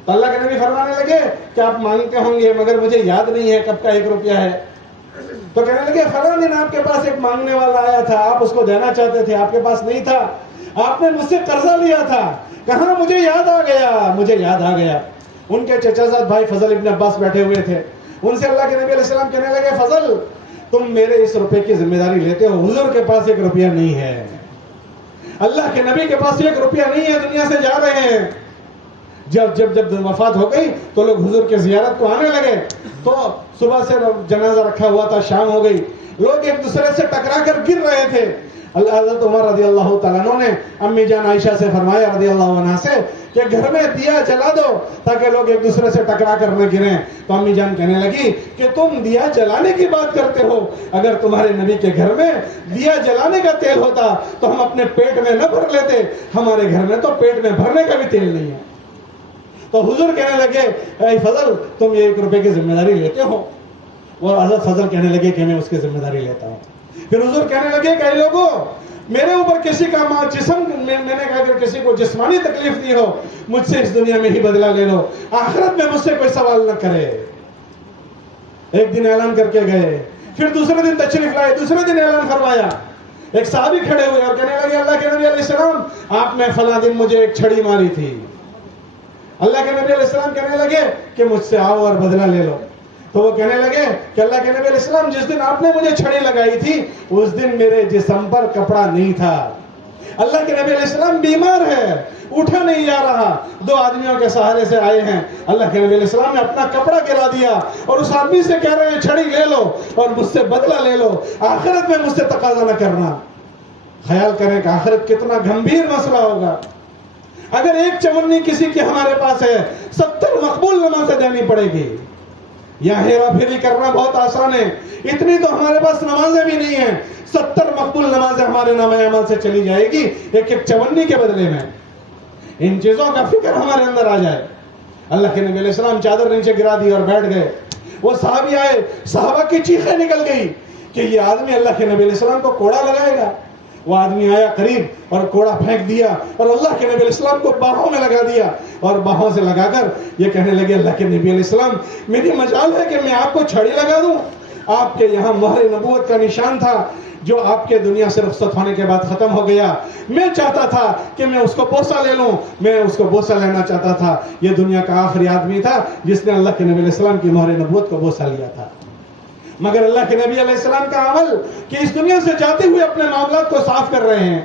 تو اللہ کے نبی فرمانے لگے کہ آپ مانگتے ہوں گے مگر مجھے یاد نہیں ہے کب کا 1 روپیہ ہے. تو کہنے لگے فلاں دن آپ کے پاس ایک مانگنے والا آیا تھا, آپ اس کو دینا چاہتے تھے, آپ کے پاس نہیں تھا, آپ نے مجھ سے قرضہ لیا تھا. کہاں مجھے یاد آ گیا, مجھے یاد آ گیا. ان کے چچا زاد بھائی فضل ابن عباس بیٹھے ہوئے تھے, ان سے اللہ کے نبی علیہ السلام کہنے لگے فضل تم میرے اس روپے کی ذمہ داری لیتے ہو, حضور کے پاس 1 روپیہ نہیں ہے, اللہ کے نبی کے پاس 1 روپیہ نہیں ہے, دنیا سے جا رہے ہیں. جب وفات ہو گئی تو لوگ حضور کے زیارت کو آنے لگے, تو صبح سے جنازہ رکھا ہوا تھا, شام ہو گئی, لوگ ایک دوسرے سے ٹکرا کر گر رہے تھے. حضرت عمر رضی اللہ تعالیٰ عنہ نے امی جان عائشہ سے فرمایا رضی اللہ عنہ سے کہ گھر میں دیا جلا دو تاکہ لوگ ایک دوسرے سے ٹکرا کر نہ گریں. تو امی جان کہنے لگی کہ تم دیا جلانے کی بات کرتے ہو, اگر تمہارے نبی کے گھر میں دیا جلانے کا تیل ہوتا تو ہم اپنے پیٹ میں نہ بھر لیتے, ہمارے گھر میں تو پیٹ میں بھرنے کا بھی تیل نہیں ہے. تو حضور کہنے لگے اے فضل تم یہ 1 روپے کی ذمہ داری لیتے ہو؟ اور حضرت فضل کہنے لگے کہ میں اس کی ذمہ داری لیتا ہوں. پھر حضور کہنے لگے کہ اے لوگوں میرے اوپر کسی کا جسم میں نے کہا کہ کسی کو جسمانی تکلیف دی ہو مجھ سے اس دنیا میں ہی بدلہ لے لو, آخرت میں مجھ سے کوئی سوال نہ کرے. ایک دن اعلان کر کے گئے, پھر دوسرے دن تشریف لائے, دوسرے دن اعلان فرمایا. ایک صحابی کھڑے ہوئے اور کہنے لگے اللہ کے نبی علیہ السلام آپ نے فلاں دن مجھے ایک چھڑی ماری تھی. اللہ کے نبی علیہ السلام کہنے لگے کہ مجھ سے آؤ اور بدلہ لے لو. تو وہ کہنے لگے کہ اللہ کے نبی علیہ السلام جس دن آپ نے مجھے چھڑی لگائی تھی اس دن میرے جسم پر کپڑا نہیں تھا. اللہ کے نبی علیہ السلام بیمار ہے, اٹھا نہیں جا رہا, 2 آدمیوں کے سہارے سے آئے ہیں. اللہ کے نبی علیہ السلام نے اپنا کپڑا گرا دیا اور اس آدمی سے کہہ رہے ہیں چھڑی لے لو اور مجھ سے بدلہ لے لو, آخرت میں مجھ سے تقاضا نہ کرنا. خیال کریں کہ آخرت کتنا گھمبیر مسئلہ ہوگا. اگر ایک چمنی کسی کی ہمارے پاس ہے 70 مقبول نمازیں دینی پڑے گی. یہاں ہیرا پھیری کرنا بہت آسان ہے, اتنی تو ہمارے پاس نمازیں بھی نہیں ہیں. 70 مقبول نمازیں ہمارے نام عمل سے چلی جائے گی ایک چمنی کے بدلے میں. ان چیزوں کا فکر ہمارے اندر آ جائے. اللہ کے نبی علیہ السلام چادر نیچے گرا دی اور بیٹھ گئے. وہ صحابی آئے, صحابہ کی چیخیں نکل گئی کہ یہ آدمی اللہ کے نبی علیہ السلام کو کوڑا لگائے گا. وہ آدمی آیا قریب اور کوڑا پھینک دیا اور اللہ کے نبی علیہ السلام کو باہوں میں لگا دیا اور باہوں سے لگا کر یہ کہنے لگے اللہ کے نبی علیہ السلام میری مجال ہے کہ میں آپ کو چھڑی لگا دوں. آپ کے یہاں مہر نبوت کا نشان تھا جو آپ کے دنیا سے رخصت ہونے کے بعد ختم ہو گیا. میں چاہتا تھا کہ میں اس کو بوسہ لے لوں, میں اس کو بوسہ لینا چاہتا تھا. یہ دنیا کا آخری آدمی تھا جس نے اللہ کے نبی علیہ السلام کی مہر نبوت کو بوسہ لیا تھا. مگر اللہ کے نبی علیہ السلام کا عمل کہ اس دنیا سے جاتے ہوئے اپنے معاملات کو صاف کر رہے ہیں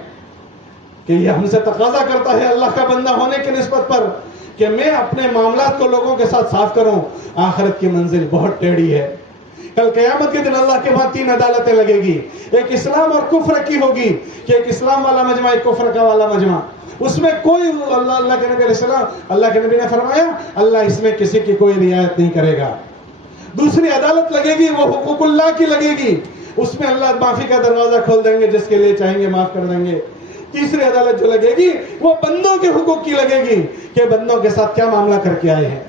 کہ یہ ہم سے تقاضا کرتا ہے اللہ کا بندہ ہونے کی نسبت پر کہ میں اپنے معاملات کو لوگوں کے ساتھ صاف کروں. آخرت کی منزل بہت ٹیڑھی ہے. کل قیامت کے دن اللہ کے وہاں 3 عدالتیں لگے گی. ایک اسلام اور کفر کی ہوگی کہ ایک اسلام والا مجمع ایک کفر کا والا مجمع. اس میں کوئی اللہ کے نبی علیہ السلام اللہ کے نبی نے فرمایا اللہ اس میں کسی کی کوئی رعایت نہیں کرے گا. دوسری عدالت لگے گی وہ حقوق اللہ کی لگے گی, اس میں اللہ معافی کا دروازہ کھول دیں گے, جس کے لیے چاہیں گے معاف کر دیں گے. تیسری عدالت جو لگے گی وہ بندوں کے حقوق کی لگے گی کہ بندوں کے ساتھ کیا معاملہ کر کے آئے ہیں.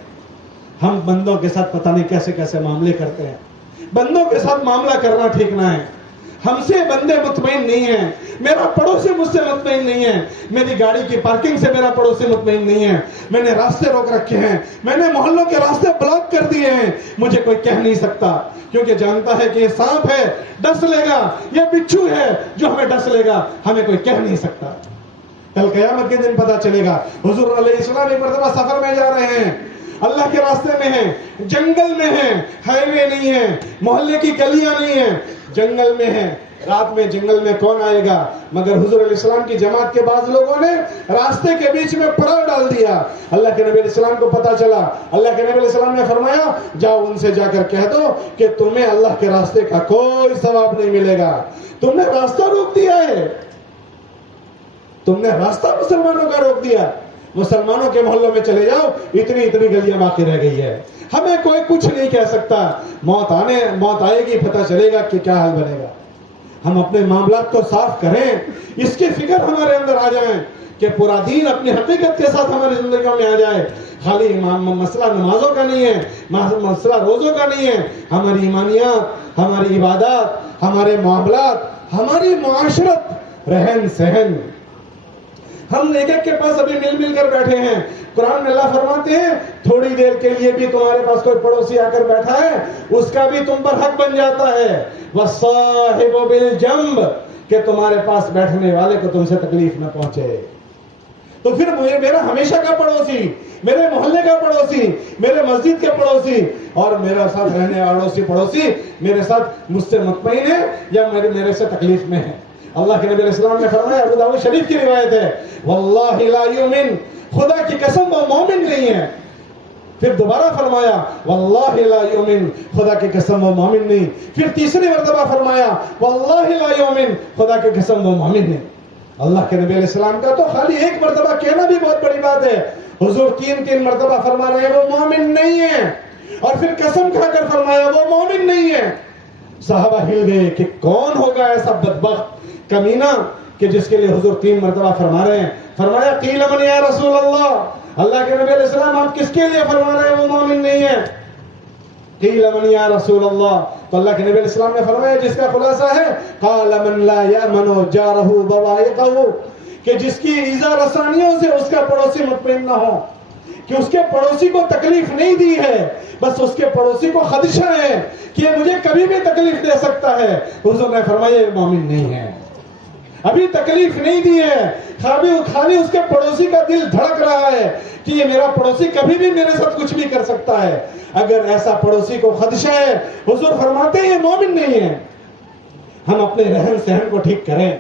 ہم بندوں کے ساتھ پتہ نہیں کیسے کیسے معاملے کرتے ہیں. بندوں کے ساتھ معاملہ کرنا ٹھیک نہ ہے. ہم سے بندے مطمئن نہیں ہیں, میرا پڑوسی مجھ سے مطمئن نہیں ہے, میری گاڑی کی پارکنگ سے میرا پڑوسی مطمئن نہیں ہے, میں نے راستے روک رکھے ہیں, میں نے محلوں کے راستے بلاک کر دیے ہیں, مجھے کوئی کہہ نہیں سکتا کیونکہ جانتا ہے کہ یہ سانپ ہے ڈس لے گا, یہ بچھو ہے جو ہمیں ڈس لے گا, ہمیں کوئی کہہ نہیں سکتا. کل قیامت کے دن پتا چلے گا. حضور علیہ السلام ایک مرتبہ سفر میں جا رہے ہیں, اللہ کے راستے میں ہیں, جنگل میں ہیں, ہائی وے نہیں ہے, محلے کی گلیاں نہیں ہیں, جنگل میں ہیں. رات میں جنگل میں کون آئے گا مگر حضور علیہ السلام کی جماعت کے بعض لوگوں نے راستے کے بیچ میں پڑاؤ ڈال دیا. اللہ کے نبی علیہ السلام کو پتا چلا. اللہ کے نبی علیہ السلام نے فرمایا جاؤ ان سے جا کر کہہ دو کہ تمہیں اللہ کے راستے کا کوئی ثواب نہیں ملے گا, تم نے راستہ روک دیا ہے, تم نے راستہ مسلمانوں کا روک دیا. مسلمانوں کے محلوں میں چلے جاؤ, اتنی گلیاں باقی رہ گئی ہے, ہمیں کوئی کچھ نہیں کہہ سکتا. موت آئے گی پتہ چلے گا کہ کیا حال بنے گا. ہم اپنے معاملات کو صاف کریں, اس کی فکر ہمارے اندر آ جائیں کہ پورا دین اپنی حقیقت کے ساتھ ہماری زندگیوں میں آ جائے. خالی مسئلہ نمازوں کا نہیں ہے, مسئلہ روزوں کا نہیں ہے, ہماری ایمانیات, ہماری عبادات, ہمارے معاملات, ہماری معاشرت, رہن سہن. ہم ایک ایک کے پاس ابھی مل کر بیٹھے ہیں. قرآن میں اللہ فرماتے ہیں تھوڑی دیر کے لیے بھی تمہارے پاس کوئی پڑوسی آ کر بیٹھا ہے اس کا بھی تم پر حق بن جاتا ہے. وَالصَّاحِبُ بِالْجَنْبِ, کہ تمہارے پاس بیٹھنے والے کو تم سے تکلیف نہ پہنچے. تو پھر میرا ہمیشہ کا پڑوسی, میرے محلے کا پڑوسی, میرے مسجد کے پڑوسی اور میرے ساتھ رہنے اڑوسی پڑوسی میرے ساتھ مجھ سے مطمئن ہے یا میرے سے تکلیف میں ہے. اللہ کے نبی علیہ السلام نے فرمایا, ابو داؤد شریف کی روایت ہے, واللہ لا یؤمن, خدا کی قسم وہ مومن نہیں ہے. پھر دوبارہ فرمایا واللہ لا یؤمن, خدا کی قسم وہ مومن نہیں. پھر تیسری مرتبہ فرمایا واللہ لا یؤمن, خدا کی قسم وہ مومن نہیں. اللہ کے نبی علیہ السلام کا تو خالی ایک مرتبہ کہنا بھی بہت بڑی بات ہے. حضور 3 مرتبہ فرما رہے ہیں وہ مومن نہیں ہے, اور پھر قسم کھا کر فرمایا وہ مومن نہیں ہے. صحابہ ہل گئے کہ کون ہوگا ایسا بدبخت کمینہ کہ جس کے لیے حضور 3 مرتبہ فرما رہے ہیں. فرمایا قیل من یا رسول اللہ, اللہ کے نبی علیہ السلام آپ کس کے لیے فرما رہے ہیں وہ مومن نہیں ہے؟ قیل من یا رسول اللہ، تو اللہ کے نبی علیہ السلام نے فرمایا جس کا خلاصہ ہے قال من لا یأمن جارہ بوائقہ، کہ جس کی ایذا رسانیوں سے اس کا پڑوسی مطمئن نہ ہو، کہ اس کے پڑوسی کو تکلیف نہیں دی ہے، بس اس کے پڑوسی کو خدشہ ہے کہ یہ مجھے کبھی بھی تکلیف دے سکتا ہے، حضور نے فرمایا یہ مومن نہیں ہے، ابھی تکلیف نہیں دی ہے، خالی اس کے پڑوسی کا دل دھڑک رہا ہے کہ یہ میرا پڑوسی کبھی بھی میرے ساتھ کچھ بھی کر سکتا ہے، اگر ایسا پڑوسی کو خدشہ ہے حضور فرماتے ہیں یہ مومن نہیں ہے۔ ہم اپنے رہن سہن کو ٹھیک کریں،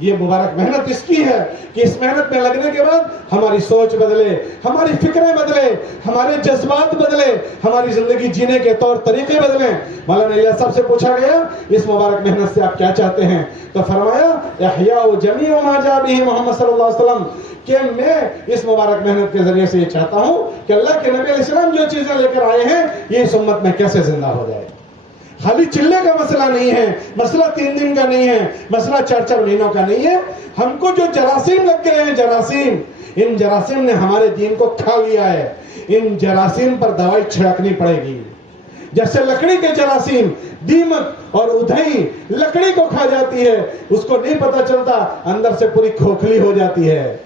یہ مبارک محنت اس کی ہے کہ اس محنت میں لگنے کے بعد ہماری سوچ بدلے، ہماری فکریں بدلے، ہمارے جذبات بدلے، ہماری زندگی جینے کے طور طریقے بدلیں۔ مولانا الیاس صاحب سے پوچھا گیا اس مبارک محنت سے آپ کیا چاہتے ہیں؟ تو فرمایا احیاء جمیع ما جاء بہ محمد صلی اللہ علیہ وسلم، کہ میں اس مبارک محنت کے ذریعے سے یہ چاہتا ہوں کہ اللہ کے نبی علیہ السلام جو چیزیں لے کر آئے ہیں یہ اس امت میں کیسے زندہ ہو جائے۔ خالی چلے کا مسئلہ نہیں ہے، مسئلہ 3 دن کا نہیں ہے، مسئلہ 4 مہینوں کا نہیں ہے۔ ہم کو جو جراثیم لگ گئے ہیں، جراثیم، ان جراثیم نے ہمارے دین کو کھا لیا ہے، ان جراثیم پر دوائی چھڑکنی پڑے گی۔ جیسے لکڑی کے جراثیم، دیمک اور ادھئی لکڑی کو کھا جاتی ہے، اس کو نہیں پتہ چلتا، اندر سے پوری کھوکھلی ہو جاتی ہے۔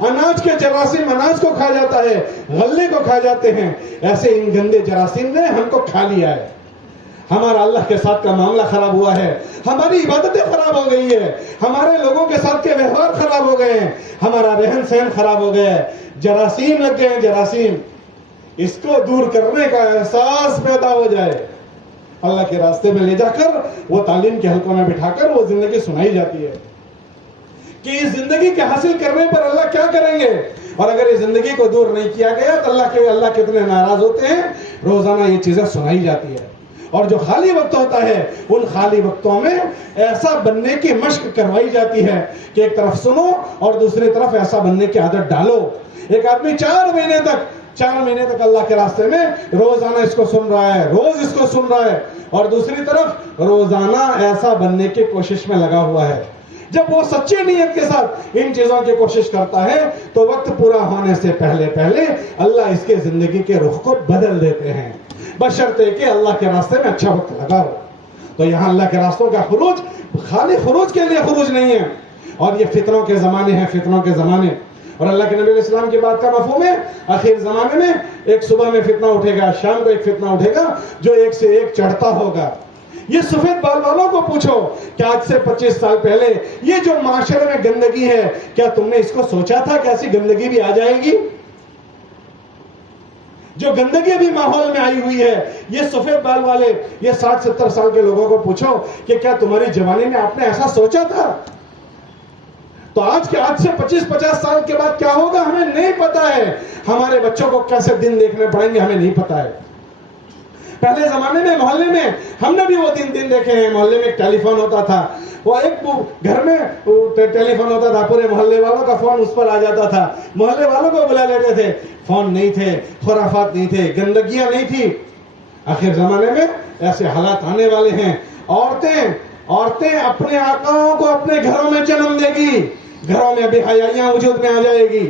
اناج کے جراثیم اناج کو کھا جاتا ہے، غلے کو کھا جاتے ہیں، ایسے ان گندے جراثیم نے ہم کو کھا لیا ہے۔ ہمارا اللہ کے ساتھ کا معاملہ خراب ہوا ہے، ہماری عبادتیں خراب ہو گئی ہے، ہمارے لوگوں کے ساتھ کے ویوہار خراب ہو گئے ہیں، ہمارا رہن سہن خراب ہو گیا ہے، جراثیم لگ گئے ہیں، جراثیم۔ اس کو دور کرنے کا احساس پیدا ہو جائے، اللہ کے راستے میں لے جا کر وہ تعلیم کے حلقوں میں بٹھا کر وہ زندگی سنائی جاتی ہے کہ اس زندگی کے حاصل کرنے پر اللہ کیا کریں گے، اور اگر اس زندگی کو دور نہیں کیا گیا تو اللہ کتنے ناراض ہوتے ہیں۔ روزانہ یہ چیزیں سنائی جاتی ہے، اور جو خالی وقت ہوتا ہے ان خالی وقتوں میں ایسا بننے کی مشق کروائی جاتی ہے کہ ایک طرف سنو اور دوسری طرف ایسا بننے کی عادت ڈالو۔ ایک آدمی 4 مہینے تک اللہ کے راستے میں روزانہ اس کو سن رہا ہے، روز اس کو سن رہا ہے، اور دوسری طرف روزانہ ایسا بننے کی کوشش میں لگا ہوا ہے۔ جب وہ سچی نیت کے ساتھ ان چیزوں کی کوشش کرتا ہے تو وقت پورا ہونے سے پہلے اللہ اس کے زندگی کے رخ کو بدل دیتے ہیں، بشرطے کہ اللہ کے راستے میں اچھا وقت لگا ہو۔ تو یہاں اللہ کے راستوں کا خروج خالی خروج کے لیے خروج نہیں ہے، اور یہ فتنوں کے زمانے ہیں، فتنوں کے زمانے۔ اور اللہ کے نبی علیہ السلام کی بات کا مفہوم ہے آخر زمانے میں ایک صبح میں فتنہ اٹھے گا، شام کو ایک فتنہ اٹھے گا جو ایک سے ایک چڑھتا ہوگا۔ یہ سفید بال والوں کو پوچھو کہ آج سے 25 سال پہلے یہ جو معاشرے میں گندگی ہے، کیا تم نے اس کو سوچا تھا کہ ایسی گندگی بھی آ جائے گی؟ جو گندگی بھی ماحول میں آئی ہوئی ہے، یہ سفید بال والے، یہ 60-70 سال کے لوگوں کو پوچھو کہ کیا تمہاری جوانی میں آپ نے ایسا سوچا تھا؟ تو آج سے 25-50 سال کے بعد کیا ہوگا ہمیں نہیں پتا ہے، ہمارے بچوں کو کیسے دن دیکھنے پڑیں گے ہمیں نہیں پتا ہے۔ پہلے زمانے میں محلے میں ہم نے بھی وہ دن دیکھے ہیں، محلے میں ایک ٹیلی فون ہوتا تھا، وہ ایک گھر میں ٹیلی فون ہوتا تھا، پورے محلے والوں کا فون اس پر آ جاتا تھا، محلے والوں کو بلا لیتے تھے، فون نہیں تھے، خرافات نہیں تھے، گندگیاں نہیں تھی۔ آخر زمانے میں ایسے حالات آنے والے ہیں، عورتیں اپنے آقاؤں کو اپنے گھروں میں جنم دے گی، گھروں میں بے حیائیاں وجود میں آ جائے گی،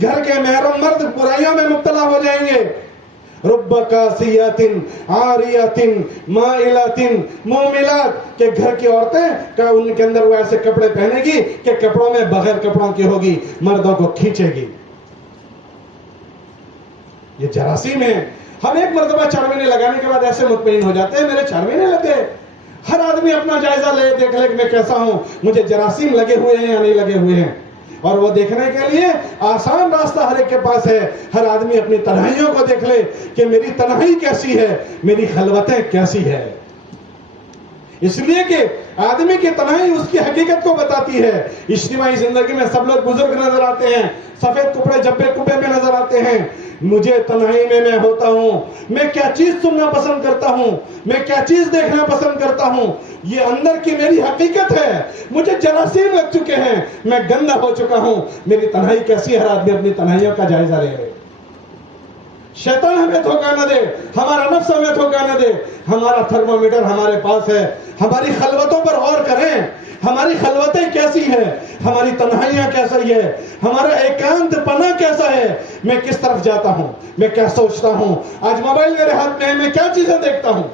گھر کے محرم مرد برائیوں میں مبتلا ہو جائیں گے۔ رب کاسیات عاریات مائلات موملات، کہ گھر کی عورتیں کہ ان کے اندر وہ ایسے کپڑے پہنے گی کہ کپڑوں میں بغیر کپڑوں کی ہوگی، مردوں کو کھینچے گی۔ یہ جراثیم ہے۔ ہم ایک مرتبہ 4 مہینے لگانے کے بعد ایسے مطمئن ہو جاتے ہیں میرے 4 مہینے لگے۔ ہر آدمی اپنا جائزہ دیکھ لے کہ میں کیسا ہوں، مجھے جراثیم لگے ہوئے ہیں یا نہیں لگے ہوئے ہیں، اور وہ دیکھنے کے لیے آسان راستہ ہر ایک کے پاس ہے۔ ہر آدمی اپنی تنہائیوں کو دیکھ لے کہ میری تنہائی کیسی ہے، میری خلوتیں کیسی ہے۔ اس لیے کہ آدمی کی تنہائی اس کی حقیقت کو بتاتی ہے۔ اجتماعی زندگی میں سب لوگ بزرگ نظر آتے ہیں، سفید کپڑے جبے کپے میں نظر آتے ہیں، مجھے تنہائی میں ہوتا ہوں، میں کیا چیز سننا پسند کرتا ہوں، میں کیا چیز دیکھنا پسند کرتا ہوں، یہ اندر کی میری حقیقت ہے۔ مجھے جراثیم لگ چکے ہیں، میں گندا ہو چکا ہوں، میری تنہائی کیسی ہے۔ ہر آدمی اپنی تنہائیوں کا جائزہ لے۔ شیطان ہمیں دھوکہ نہ دے، ہمارا نفس ہمیں دھوکہ نہ دے، ہمارا تھرمومیٹر ہمارے پاس ہے، ہماری خلوتوں پر غور کریں، ہماری خلوتیں کیسی ہے، ہماری تنہائیاں کیسی ہے، ہمارا ایکانت پنا کیسا ہے، میں کس طرف جاتا ہوں، میں کیا سوچتا ہوں. آج موبائل میرے ہاتھ میں ہے، میں کیا چیزیں دیکھتا ہوں،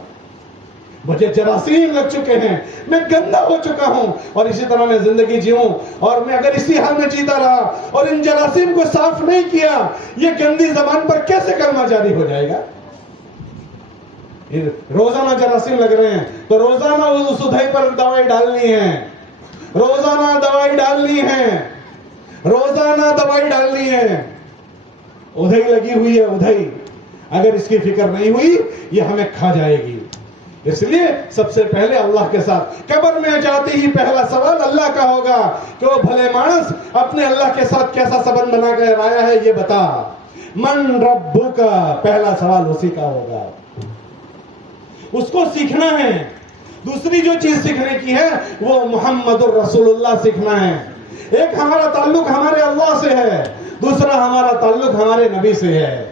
مجھے جراثیم لگ چکے ہیں، میں گندا ہو چکا ہوں، اور اسی طرح میں زندگی جیوں. اور میں اگر اسی حال میں جیتا رہا اور ان جراثیم کو صاف نہیں کیا، یہ گندی زبان پر کیسے کلمہ جاری ہو جائے گا؟ روزانہ جراثیم لگ رہے ہیں تو روزانہ اس ادھائی پر دوائی ڈالنی ہے، روزانہ دوائی ڈالنی ہے، روزانہ دوائی ڈالنی ہے. ادھائی لگی ہوئی ہے، ادھائی اگر اس کی فکر نہیں ہوئی یہ ہمیں کھا جائے گی. اس لیے سب سے پہلے اللہ کے ساتھ قبر میں جاتے ہی پہلا سوال اللہ کا ہوگا کہ وہ بھلے مانس اپنے اللہ کے ساتھ کیسا سبند بنا کر آیا ہے، یہ بتا. من ربک، پہلا سوال اسی کا ہوگا. اس کو سیکھنا ہے. دوسری جو چیز سیکھنے کی ہے وہ محمد الرسول اللہ سیکھنا ہے. ایک ہمارا تعلق ہمارے اللہ سے ہے، دوسرا ہمارا تعلق ہمارے نبی سے ہے.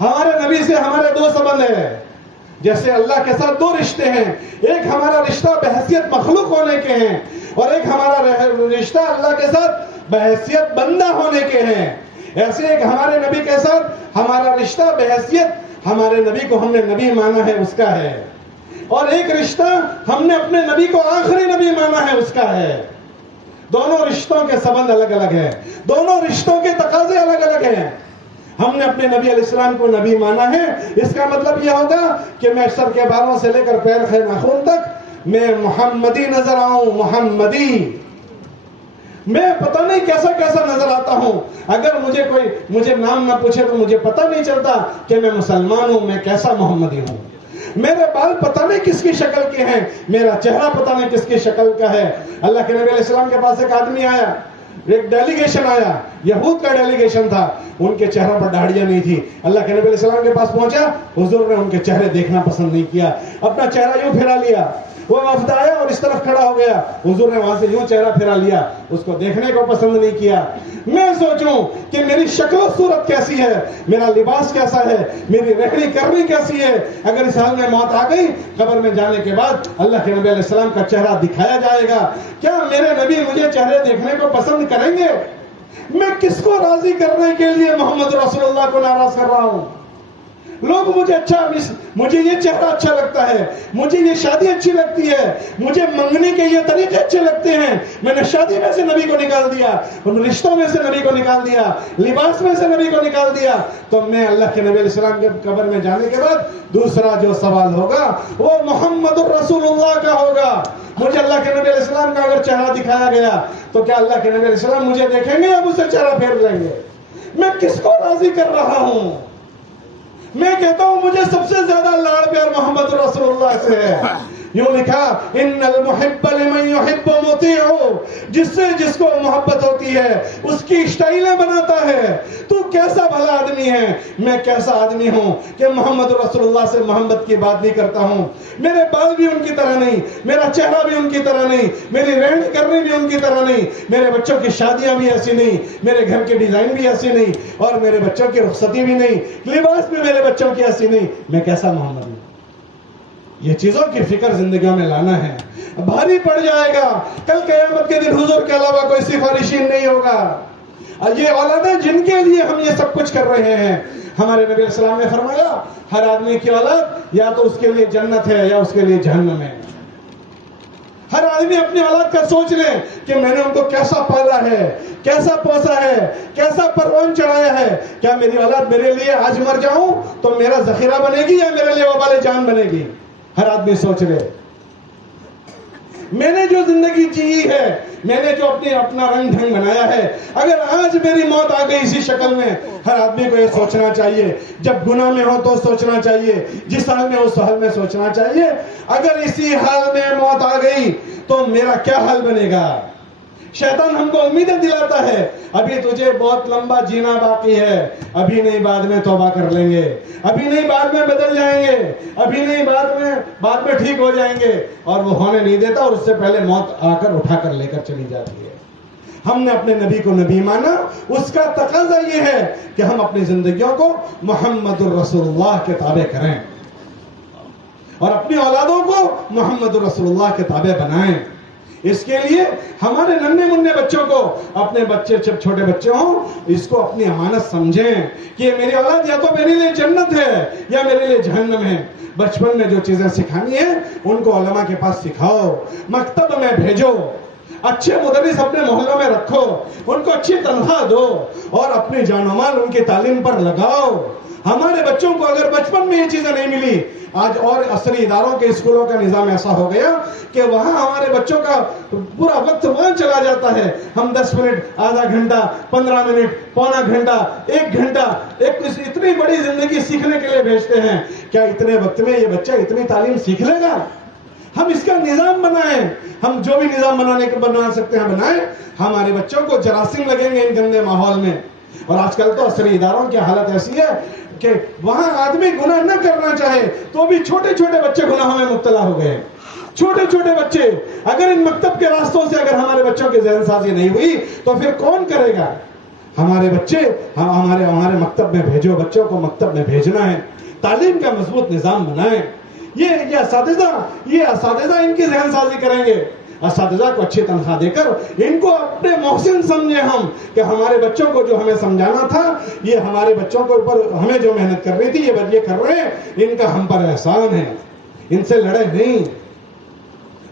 ہمارے نبی سے ہمارے دو سبند ہیں. جیسے اللہ کے ساتھ دو رشتے ہیں، ایک ہمارا رشتہ بحیثیت مخلوق ہونے کے ہیں، اور ایک ہمارا رشتہ اللہ کے ساتھ بحیثیت بندہ ہونے کے ہیں. ایسے ایک ہمارے نبی کے ساتھ ہمارا رشتہ بحیثیت ہمارے نبی کو ہم نے نبی مانا ہے اس کا ہے، اور ایک رشتہ ہم نے اپنے نبی کو آخری نبی مانا ہے اس کا ہے. دونوں رشتوں کے سبند الگ الگ ہیں، دونوں رشتوں کے تقاضے الگ الگ ہیں. ہم نے اپنے نبی علیہ السلام کو نبی مانا ہے، اس کا مطلب یہ ہوگا کہ میں سر کے بالوں سے لے کر پیر خیر ناخن تک میں محمدی نظر آؤں. محمدی، میں پتہ نہیں کیسا کیسا نظر آتا ہوں. اگر مجھے نام نہ پوچھے تو مجھے پتہ نہیں چلتا کہ میں مسلمان ہوں، میں کیسا محمدی ہوں. میرے بال پتہ نہیں کس کی شکل کے ہیں، میرا چہرہ پتہ نہیں کس کی شکل کا ہے. اللہ کے نبی علیہ السلام کے پاس ایک آدمی آیا، ایک ڈیلیگیشن آیا، یہود کا ڈیلیگیشن تھا. ان کے چہرہ پر داڑھیاں نہیں تھی. اللہ کے نبی علیہ السلام کے پاس پہنچا، حضور نے ان کے چہرے دیکھنا پسند نہیں کیا، اپنا چہرہ یوں پھرا لیا. وہ وفد آیا اور اس طرف کھڑا ہو گیا، حضور نے وہاں سے یوں چہرہ پھرا لیا، اس کو دیکھنے کو پسند نہیں کیا. میں سوچوں کہ میری شکل و صورت کیسی ہے، میرا لباس کیسا ہے، میری رہنی کرنی کیسی ہے. اگر اس حال میں موت آ گئی، قبر میں جانے کے بعد اللہ کے نبی علیہ السلام کا چہرہ دکھایا جائے گا، کیا میرے نبی مجھے چہرے دیکھنے کو پسند کریں گے؟ میں کس کو راضی کرنے کے لیے محمد رسول اللہ کو ناراض کر رہا ہوں؟ لوگ مجھے یہ چہرہ اچھا لگتا ہے، مجھے یہ شادی اچھی لگتی ہے، مجھے منگنے کے یہ طریقے اچھے لگتے ہیں. میں نے شادی میں سے نبی کو نکال دیا، ان رشتوں میں سے نبی کو نکال دیا، لباس میں سے نبی کو نکال دیا. تو میں اللہ کے نبی علیہ السلام کے قبر میں جانے کے بعد دوسرا جو سوال ہوگا وہ محمد الرسول اللہ کا ہوگا. مجھے اللہ کے نبی علیہ السلام کا اگر چہرہ دکھایا گیا تو کیا اللہ کے نبی علیہ السلام مجھے دیکھیں گے یا مجھ سے چہرہ پھیر لیں گے؟ میں کس کو راضی کر رہا ہوں؟ میں کہتا ہوں مجھے سب سے زیادہ لاڑ پیار محمد رسول اللہ سے ہے. یوں لکھا، ان المحب لمن يحب مطیع، جس سے جس کو محبت ہوتی ہے اس کی اسٹائلیں بناتا ہے. تو کیسا بھلا آدمی ہے، میں کیسا آدمی ہوں کہ محمد رسول اللہ سے محبت کی بات بھی کرتا ہوں. میرے بال بھی ان کی طرح نہیں، میرا چہرہ بھی ان کی طرح نہیں، میری رہنی کرنی بھی ان کی طرح نہیں، میرے بچوں کی شادیاں بھی ایسی نہیں، میرے گھر کی ڈیزائن بھی ایسی نہیں، اور میرے بچوں کی رخصتی بھی نہیں، لباس بھی میرے بچوں کی ایسی نہیں. میں کیسا محمد ہوں؟ یہ چیزوں کی فکر زندگیوں میں لانا ہے. بھاری پڑ جائے گا. کل قیامت کے دن حضور کے علاوہ کوئی سفارشین نہیں ہوگا. یہ اولادیں جن کے لیے ہم یہ سب کچھ کر رہے ہیں، ہمارے نبی علیہ السلام نے فرمایا ہر آدمی کی اولاد یا تو اس کے لیے جنت ہے یا اس کے لیے جہنم ہے. ہر آدمی اپنی اولاد کا سوچ لے کہ میں نے ان کو کیسا پالا ہے، کیسا پوسا ہے، کیسا پروان چڑھایا ہے. کیا میری اولاد میرے لیے آج مر جاؤں تو میرا ذخیرہ بنے گی یا میرے لیے وبال جان بنے گی؟ ہر آدمی سوچ لے. میں نے جو زندگی جی ہے، میں نے جو اپنا رنگ ڈھنگ بنایا ہے، اگر آج میری موت آ گئی اسی شکل میں، ہر آدمی کو یہ سوچنا چاہیے. جب گناہ میں ہو تو سوچنا چاہیے، جس حال میں اس حال میں سوچنا چاہیے. اگر اسی حال میں موت آ گئی تو میرا کیا حال بنے گا؟ شیطان ہم کو امیدیں دلاتا ہے، ابھی تجھے بہت لمبا جینا باقی ہے، ابھی نہیں بعد میں توبہ کر لیں گے، ابھی نہیں بعد میں بدل جائیں گے، ابھی نہیں بعد میں ٹھیک ہو جائیں گے. اور وہ ہونے نہیں دیتا، اور اس سے پہلے موت آ کر اٹھا کر لے کر چلی جاتی ہے. ہم نے اپنے نبی کو نبی مانا، اس کا تقاضا یہ ہے کہ ہم اپنی زندگیوں کو محمد الرسول اللہ کے تابع کریں اور اپنی اولادوں کو محمد الرسول اللہ کے تابع بنائیں. اس کے لیے ہمارے ننھے منھے بچوں کو، اپنے بچے جب چھوٹے بچے ہوں، اس کو اپنی امانت سمجھیں کہ یہ میری اولاد یا تو میرے لیے جنت ہے یا میرے لیے جہنم ہے۔ بچپن میں جو چیزیں سکھانی ہیں ان کو علماء کے پاس سکھاؤ، مکتب میں بھیجو، اچھے مدرس اپنے محلوں میں رکھو، ان کو اچھی تنخواہ دو اور اپنی جان و مال ان کی تعلیم پر لگاؤ۔ ہمارے بچوں کو اگر بچپن میں یہ چیزیں نہیں ملی، آج اور عصری اداروں کے اسکولوں کا نظام ایسا ہو گیا کہ وہاں ہمارے بچوں کا پورا وقت وہاں چلا جاتا ہے۔ ہم 10 منٹ، آدھا گھنٹہ، 15 منٹ، پونا گھنٹہ، 1 گھنٹہ ایک اتنی بڑی زندگی سیکھنے کے لیے بھیجتے ہیں۔ کیا اتنے وقت میں یہ بچہ اتنی تعلیم سیکھ لے گا؟ ہم اس کا نظام بنائیں، ہم جو بھی نظام بنا سکتے ہیں بنائیں۔ ہمارے بچوں کو جراثیم لگیں گے ان گندے ماحول میں۔ اور آج کل تو عصری اداروں کی حالت ایسی ہے کہ وہاں آدمی گناہ نہ کرنا چاہے تو بھی چھوٹے چھوٹے بچے گناہوں میں مبتلا ہو گئے۔ چھوٹے چھوٹے بچے، اگر ان مکتب کے راستوں سے اگر ہمارے بچوں کی ذہن سازی نہیں ہوئی تو پھر کون کرے گا؟ ہمارے بچے ہمارے مکتب میں بھیجو، بچوں کو مکتب میں بھیجنا ہے، تعلیم کا مضبوط نظام بنائیں۔ یہ اساتذہ ان کی ذہن سازی کریں گے۔ اساتذہ کو اچھی تنخواہ دے کر ان کو اپنے محسن سمجھیں ہم، کہ ہمارے بچوں کو جو ہمیں سمجھانا تھا، یہ ہمارے بچوں کے اوپر ہمیں جو محنت کر رہی تھی یہ کر رہے ہیں، ان کا ہم پر احسان ہے، ان سے لڑے نہیں۔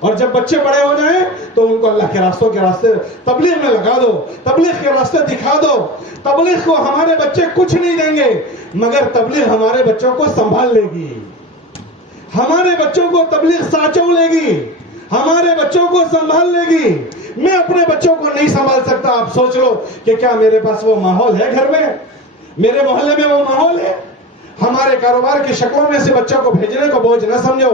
اور جب بچے بڑے ہو جائیں تو ان کو اللہ کے راستے تبلیغ میں لگا دو، تبلیغ کے راستے دکھا دو۔ تبلیغ کو ہمارے بچے کچھ نہیں دیں گے، مگر تبلیغ ہمارے بچوں کو سنبھال لے گی، ہمارے بچوں کو تبلیغ سانچو لے گی، ہمارے بچوں کو سنبھال لے گی۔ میں اپنے بچوں کو نہیں سنبھال سکتا، آپ سوچ لو کہ کیا میرے پاس وہ ماحول ہے، گھر میں میرے محلے میں وہ ماحول ہے؟ ہمارے کاروبار کی شکلوں میں سے بچوں کو بھیجنے کو بوجھ نہ سمجھو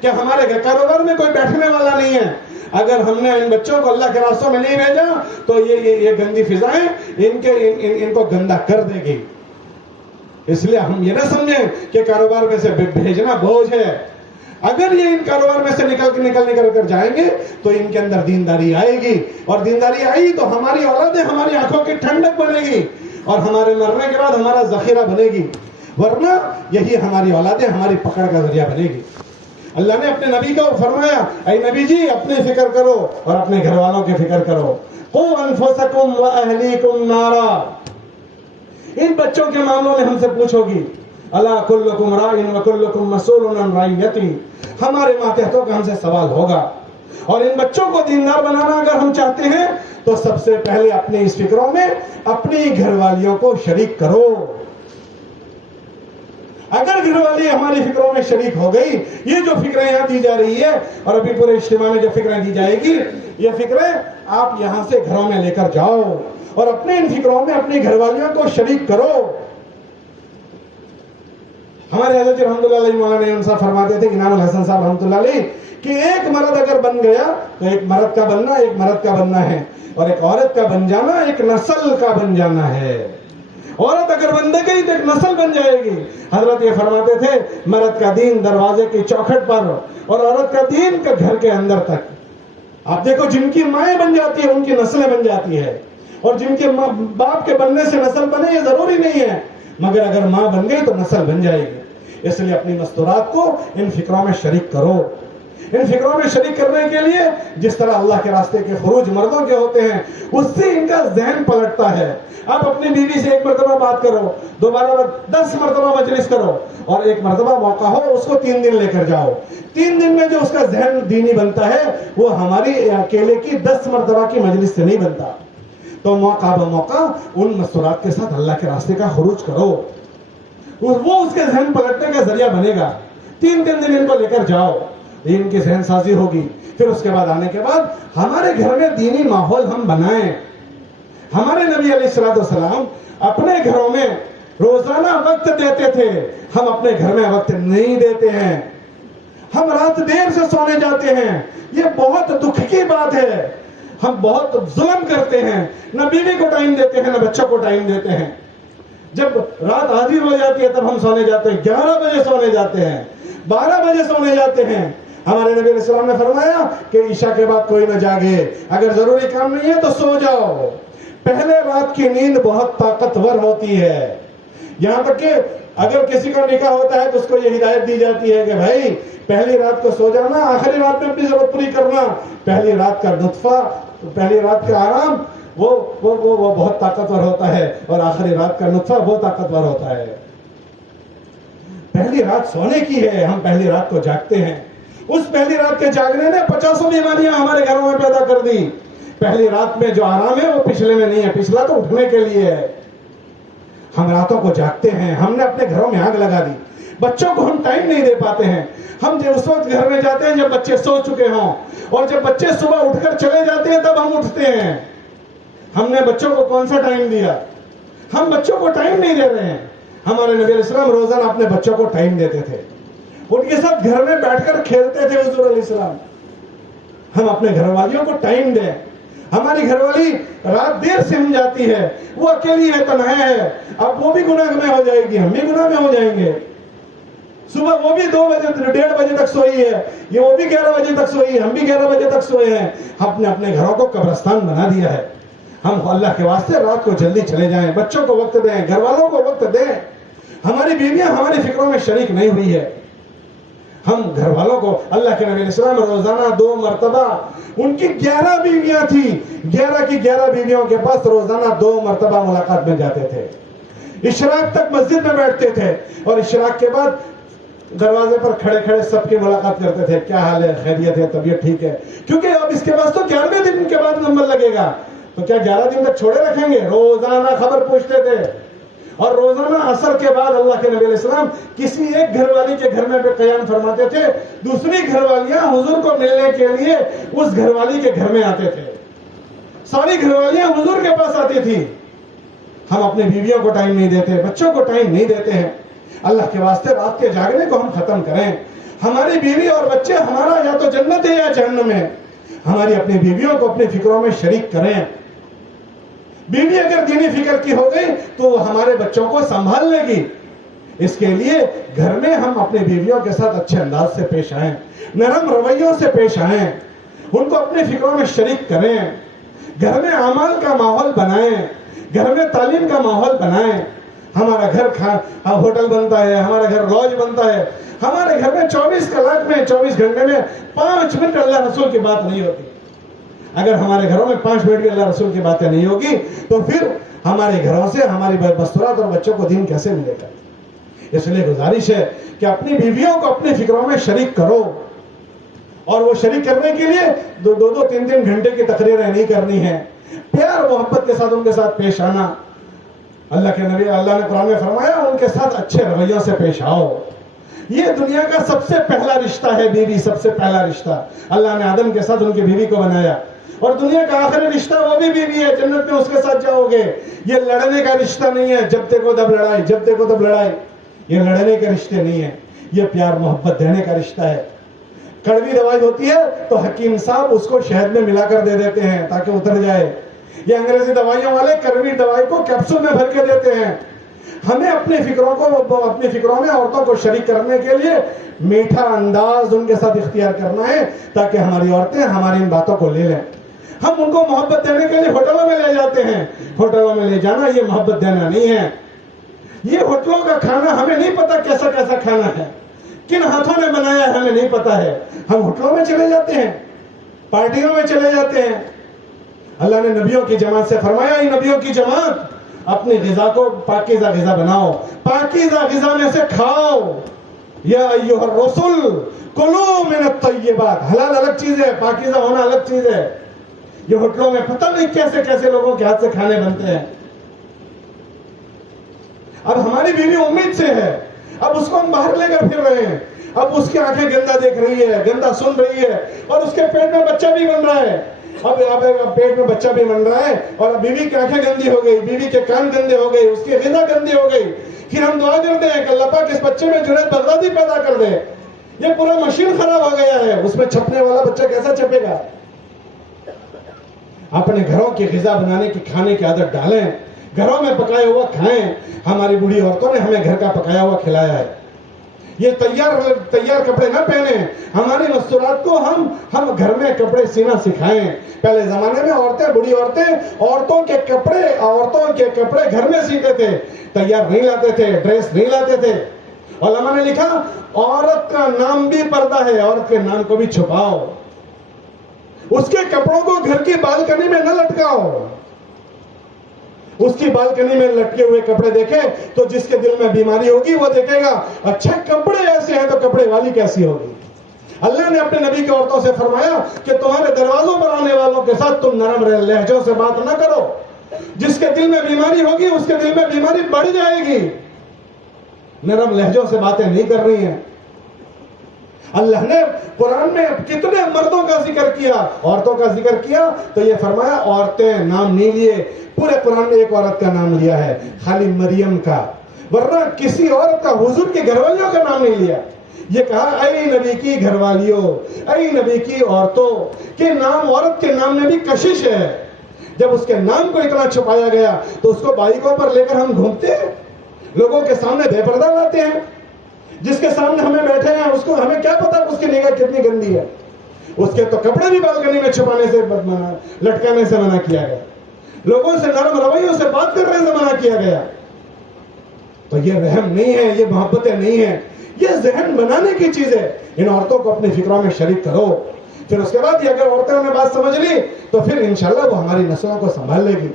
کہ ہمارے کاروبار میں کوئی بیٹھنے والا نہیں ہے۔ اگر ہم نے ان بچوں کو اللہ کے راستوں میں نہیں بھیجا تو یہ گندی فضائیں ان کو گندا کر دے گی۔ اس لیے ہم یہ نہ سمجھیں کہ کاروبار میں سے بھیجنا بوجھ ہے۔ اگر یہ ان کاروبار میں سے نکل کر جائیں گے تو ان کے اندر دینداری آئے گی، اور دینداری آئی تو ہماری اولادیں ہماری آنکھوں کی ٹھنڈک بنے گی اور ہمارے مرنے کے بعد ہمارا ذخیرہ بنے گی، ورنہ یہی ہماری اولادیں ہماری پکڑ کا ذریعہ بنے گی۔ اللہ نے اپنے نبی کو فرمایا، اے نبی جی اپنی فکر کرو اور اپنے گھر والوں کی فکر کرو۔ قوا انفسکم واہلیکم نارا۔ ان بچوں کے معاملوں میں ہم سے پوچھو گی، الا کلکم راع وکلکم مسئول عن رعیتہ، ہمارے ماتحتوں کا ہم سے سوال ہوگا۔ اور ان بچوں کو دیندار بنانا اگر ہم چاہتے ہیں تو سب سے پہلے اپنی اس فکروں میں اپنی گھر والیوں کو شریک کرو۔ اگر گھر والی ہماری فکروں میں شریک ہو گئی، یہ جو فکریں یہاں دی جا رہی ہے اور ابھی پورے اجتماع میں جو فکریں دی جائے گی، یہ فکریں آپ یہاں سے گھروں میں لے کر جاؤ اور اپنے ان فکروں میں اپنی گھر والیوں کو شریک کرو۔ ہمارے حضرت رحمۃ اللہ علیہ مولانا انصاف فرماتے تھے، انعام الحسن صاحب رحمۃ اللہ علیہ، کہ ایک مرد اگر بن گیا تو ایک مرد کا بننا ہے، اور ایک عورت کا بن جانا ایک نسل کا بن جانا ہے۔ عورت اگر بن گئی تو ایک نسل بن جائے گی۔ حضرت یہ فرماتے تھے، مرد کا دین دروازے کی چوکھٹ پر اور عورت کا دین کا گھر کے اندر تک۔ آپ دیکھو جن کی مائیں بن جاتی ہیں ان کی نسلیں بن جاتی ہے، اور جن کے باپ کے بننے سے نسل بنے یہ ضروری نہیں ہے، مگر اگر ماں بن گئی تو نسل بن جائے گی۔ اس لیے اپنی مستورات کو ان فکروں میں شریک کرو۔ ان فکروں میں شریک کرنے کے لیے جس طرح اللہ کے راستے کے خروج مردوں کے ہوتے ہیں، اس سے ان کا ذہن پلٹتا ہے۔ آپ اپنی بیوی سے 1 مرتبہ بات کرو، دوبارہ 10 مرتبہ مجلس کرو، اور 1 مرتبہ موقع ہو اس کو 3 دن لے کر جاؤ۔ 3 دن میں جو اس کا ذہن دینی بنتا ہے وہ ہماری اکیلے کی 10 مرتبہ کی مجلس سے نہیں بنتا۔ تو موقع بموقع ان مستورات کے ساتھ اللہ کے راستے کا خروج کرو، وہ اس کے ذہن پلٹنے کا ذریعہ بنے گا۔ 3 دن ان کو لے کر جاؤ، ان کی ذہن سازی ہوگی۔ پھر اس کے بعد آنے کے بعد ہمارے گھر میں دینی ماحول ہم بنائیں۔ ہمارے نبی علیہ السلام اپنے گھروں میں روزانہ وقت دیتے تھے، ہم اپنے گھر میں وقت نہیں دیتے ہیں، ہم رات دیر سے سونے جاتے ہیں۔ یہ بہت دکھ کی بات ہے، ہم بہت ظلم کرتے ہیں، نہ بیوی کو ٹائم دیتے ہیں نہ بچوں کو ٹائم دیتے ہیں۔ جب رات حاضر ہو جاتی ہے تب ہم سونے جاتے ہیں، 11 بجے سونے جاتے ہیں، 12 بجے سونے جاتے ہیں۔ ہمارے نبی علیہ السلام نے فرمایا کہ عشاء کے بعد کوئی نہ جاگے، اگر ضروری کام نہیں ہے تو سو جاؤ۔ پہلے رات کی نیند بہت طاقتور ہوتی ہے، یہاں تک کہ اگر کسی کا نکاح ہوتا ہے تو اس کو یہ ہدایت دی جاتی ہے کہ بھائی پہلی رات کو سو جانا، آخری رات میں اپنی ضرورت پوری کرنا. پہلی رات کا نطفہ، پہلی رات کا آرام وہ بہت طاقتور ہوتا ہے، اور آخری رات کا نطفہ بہت طاقتور ہوتا ہے. پہلی رات سونے کی ہے، ہم پہلی رات کو جاگتے ہیں. اس پہلی رات کے جاگنے نے 50 بیماریاں ہمارے گھروں میں پیدا کر دی. پہلی رات میں جو آرام ہے وہ پچھلے میں نہیں ہے، پچھلا تو اٹھنے کے لیے ہے. ہم راتوں کو جاگتے ہیں، ہم نے اپنے گھروں میں آگ لگا دی. بچوں کو ہم ٹائم نہیں دے پاتے ہیں. ہم جب اس وقت گھر میں جاتے ہیں جب بچے سو چکے ہوں، اور جب بچے صبح اٹھ کر چلے جاتے ہیں تب ہم اٹھتے ہیں. ہم نے بچوں کو کون سا ٹائم دیا؟ ہم بچوں کو ٹائم نہیں دے رہے ہیں. ہمارے نبی علیہ السلام روزانہ اپنے بچوں کو ٹائم دیتے تھے، ان کے ساتھ گھر میں بیٹھ کر کھیلتے تھے حضور علیہ السلام. ہم اپنے گھر والیوں کو ٹائم دیں. ہماری گھر والی رات دیر سے ہم جاتی ہے، وہ اکیلی ہے، تنہا ہے، اب وہ بھی گناہ میں ہو جائے گی، ہم بھی گناہ میں ہو جائیں گے. صبح وہ بھی 2 بجے 1:30 بجے تک سوئی ہے، یہ وہ بھی 11 بجے تک سوئی ہے، ہم بھی 11 بجے تک سوئے ہیں. ہم نے اپنے گھروں کو قبرستان بنا دیا ہے. ہم اللہ کے واسطے رات کو جلدی چلے جائیں، بچوں کو وقت دیں، گھر والوں کو وقت دیں. ہماری بیویاں ہماری فکروں میں شریک نہیں ہوئی ہے. ہم گھر والوں کو، اللہ کے نبی علیہ السلام روزانہ 2 مرتبہ، ان کی 11 بیویاں تھیں، 11 کی 11 بیویوں کے پاس روزانہ 2 مرتبہ ملاقات میں جاتے تھے. اشراق تک مسجد میں بیٹھتے تھے، اور اشراق کے بعد دروازے پر کھڑے کھڑے سب کی ملاقات کرتے تھے. کیا حال ہے؟ خیریت ہے؟ طبیعت ٹھیک ہے؟ کیونکہ اب اس کے پاس تو 11ویں دن کے بعد نمبر لگے گا، تو کیا 11 دن تک چھوڑے رکھیں گے؟ روزانہ خبر پوچھتے تھے. اور روزانہ عصر کے بعد اللہ کے نبی علیہ السلام کسی ایک گھر والی کے گھر میں قیام فرماتے تھے. دوسری گھر والیاں حضور کو ملنے کے لیے اس گھر والی کے گھر میں آتے تھے. ساری گھر والیاں حضور کے پاس آتی تھی. ہم اپنے بیویوں کو ٹائم نہیں دیتے، بچوں کو ٹائم نہیں دیتے ہیں. اللہ کے واسطے رات کے جاگنے کو ہم ختم کریں. ہماری بیوی اور بچے ہمارا یا تو جنت ہے یا جہنم ہے. ہماری اپنی بیویوں کو اپنی فکروں میں شریک کریں. بیوی اگر دینی فکر کی ہو گئی تو وہ ہمارے بچوں کو سنبھال لے گی. اس کے لیے گھر میں ہم اپنی بیویوں کے ساتھ اچھے انداز سے پیش آئیں، نرم رویوں سے پیش آئیں، ان کو اپنی فکروں میں شریک کریں. گھر میں اعمال کا ماحول بنائیں، گھر میں تعلیم کا ماحول بنائیں. ہمارا گھر ہوٹل بنتا ہے، ہمارا گھر لاج بنتا ہے. ہمارے گھر میں 24 کلاک میں 24 گھنٹے میں 5 منٹ اللہ رسول کی بات نہیں ہوتی. اگر ہمارے گھروں میں 5 منٹ بھی اللہ رسول کی باتیں نہیں ہوگی تو پھر ہمارے گھروں سے ہماری مستورات اور بچوں کو دین کیسے ملے گا؟ اس لیے گزارش ہے کہ اپنی بیویوں کو اپنی فکروں میں شریک کرو. اور وہ شریک کرنے کے لیے 2-3 گھنٹے کی تقریریں نہیں کرنی ہیں. پیار محبت کے ساتھ ان کے ساتھ پیش آنا. اللہ کے نبی، اللہ نے قرآن میں فرمایا ان کے ساتھ اچھے رویوں سے پیش آؤ. یہ دنیا کا سب سے پہلا رشتہ ہے، بیوی سب سے پہلا رشتہ. اللہ نے آدم کے ساتھ ان کی بیوی کو بنایا، اور دنیا کا آخری رشتہ وہ بھی بیوی ہے. جنت میں اس کے ساتھ جاؤ گے. یہ لڑنے کا رشتہ نہیں ہے، جب دیکھو تب لڑائی، جب دیکھو تب لڑائی. یہ لڑنے کے رشتے نہیں ہیں، یہ پیار محبت دینے کا رشتہ ہے. کڑوی دوائی ہوتی ہے تو حکیم صاحب اس کو شہد میں ملا کر دے دیتے ہیں تاکہ اتر جائے. یہ انگریزی دوائیوں والے کڑوی دوائی کو کیپسول میں بھر کے دیتے ہیں. ہمیں اپنی فکروں میں عورتوں کو شریک کرنے کے لیے میٹھا انداز ان کے ساتھ اختیار کرنا ہے تاکہ ہماری عورتیں ہماری ان باتوں کو لے لیں. ہم ان کو محبت دینے کے لیے ہوٹلوں میں لے جاتے ہیں. ہوٹلوں میں لے جانا یہ محبت دینا نہیں ہے. یہ ہوٹلوں کا کھانا ہمیں نہیں پتا کیسا کیسا کھانا ہے، کن ہاتھوں نے بنایا ہے ہمیں نہیں پتا ہے. ہم ہوٹلوں میں چلے جاتے ہیں، پارٹیوں میں چلے جاتے ہیں. اللہ نے نبیوں کی جماعت سے فرمایا، یہ نبیوں کی جماعت اپنی غذا کو پاکیزہ غذا بناؤ، پاکیزہ غذا میں سے کھاؤ. یا ایھا الرسل کلوا من الطیبات. حلال الگ چیز ہے، پاکیزہ ہونا الگ چیز ہے. یہ ہوٹلوں میں پتہ نہیں کیسے کیسے لوگوں کے ہاتھ سے کھانے بنتے ہیں. اب ہماری بیوی امید سے ہے، اب اس کو ہم باہر لے کر پھر رہے ہیں. اب اس کی آنکھیں گندا دیکھ رہی ہے، گندا سن رہی ہے، اور اس کے پیٹ میں بچہ بھی بن رہا ہے. اب پیٹ میں بچہ بھی بن رہا ہے، اور بیوی کی آنکھیں گندی ہو گئی، بیوی کے کان گندے ہو گئے، اس کی غذا گندی ہو گئی. پھر ہم دعا کرتے ہیں کہ اللہ پاک اس بچے میں جنید بغدادی پیدا کر دے. یہ پورا مشین خراب ہو گیا ہے، اس میں چھپنے والا بچہ کیسا چھپے گا؟ اپنے گھروں کی غذا بنانے کی، کھانے کی عادت ڈالیں. گھروں میں پکایا ہوا کھائیں. ہماری بوڑھی عورتوں نے ہمیں گھر کا پکایا ہوا کھلایا ہے. یہ تیار کپڑے نہ پہنے. ہماری مستورات کو ہم گھر میں کپڑے سینا سکھائیں. پہلے زمانے میں عورتیں، بڑی عورتیں عورتوں کے کپڑے گھر میں سیتے تھے، تیار نہیں لاتے تھے، ڈریس نہیں لاتے تھے. علماء نے لکھا عورت کا نام بھی پردہ ہے، عورت کے نام کو بھی چھپاؤ. اس کے کپڑوں کو گھر کی بالکنی میں نہ لٹکاؤ. اس کی بالکنی میں لٹکے ہوئے کپڑے دیکھے تو جس کے دل میں بیماری ہوگی وہ دیکھے گا اچھا کپڑے ایسے ہیں تو کپڑے والی کیسی ہوگی. اللہ نے اپنے نبی کی عورتوں سے فرمایا کہ تمہارے دروازوں پر آنے والوں کے ساتھ تم نرم لہجوں سے بات نہ کرو. جس کے دل میں بیماری ہوگی اس کے دل میں بیماری بڑھ جائے گی. نرم لہجوں سے باتیں نہیں کر رہی ہیں. اللہ نے قرآن میں کتنے مردوں کا ذکر کیا، عورتوں کا ذکر کیا تو یہ فرمایا عورتیں نام نہیں لیے. پورے قرآن میں ایک عورت کا نام لیا ہے، خالی مریم کا، ورنہ کسی عورت کا حضور کی گھر والیوں کا نام نہیں لیا. یہ کہا اے نبی کی گھر والیوں، اے نبی کی عورتوں کے نام. عورت کے نام میں بھی کشش ہے. جب اس کے نام کو اتنا چھپایا گیا تو اس کو بائیکوں پر لے کر ہم گھومتے ہیں، لوگوں کے سامنے بے پردہ لاتے ہیں. جس کے سامنے ہمیں بیٹھے ہیں اس کو ہمیں کیا پتا اس کی نگاہ کتنی گندی ہے. اس کے تو کپڑے بھی بالکنی میں چھپانے سے لٹکانے سے منع کیا گیا. لوگوں سے نرم رویوں سے بات کرنے سے منع کیا گیا. تو یہ رحم نہیں ہے، یہ محبتیں نہیں ہیں، یہ ذہن بنانے کی چیز ہے. ان عورتوں کو اپنی فکروں میں شریک کرو. پھر اس کے بعد یہ اگر عورتوں نے بات سمجھ لی تو پھر انشاءاللہ وہ ہماری نسلوں کو سنبھال لے گی.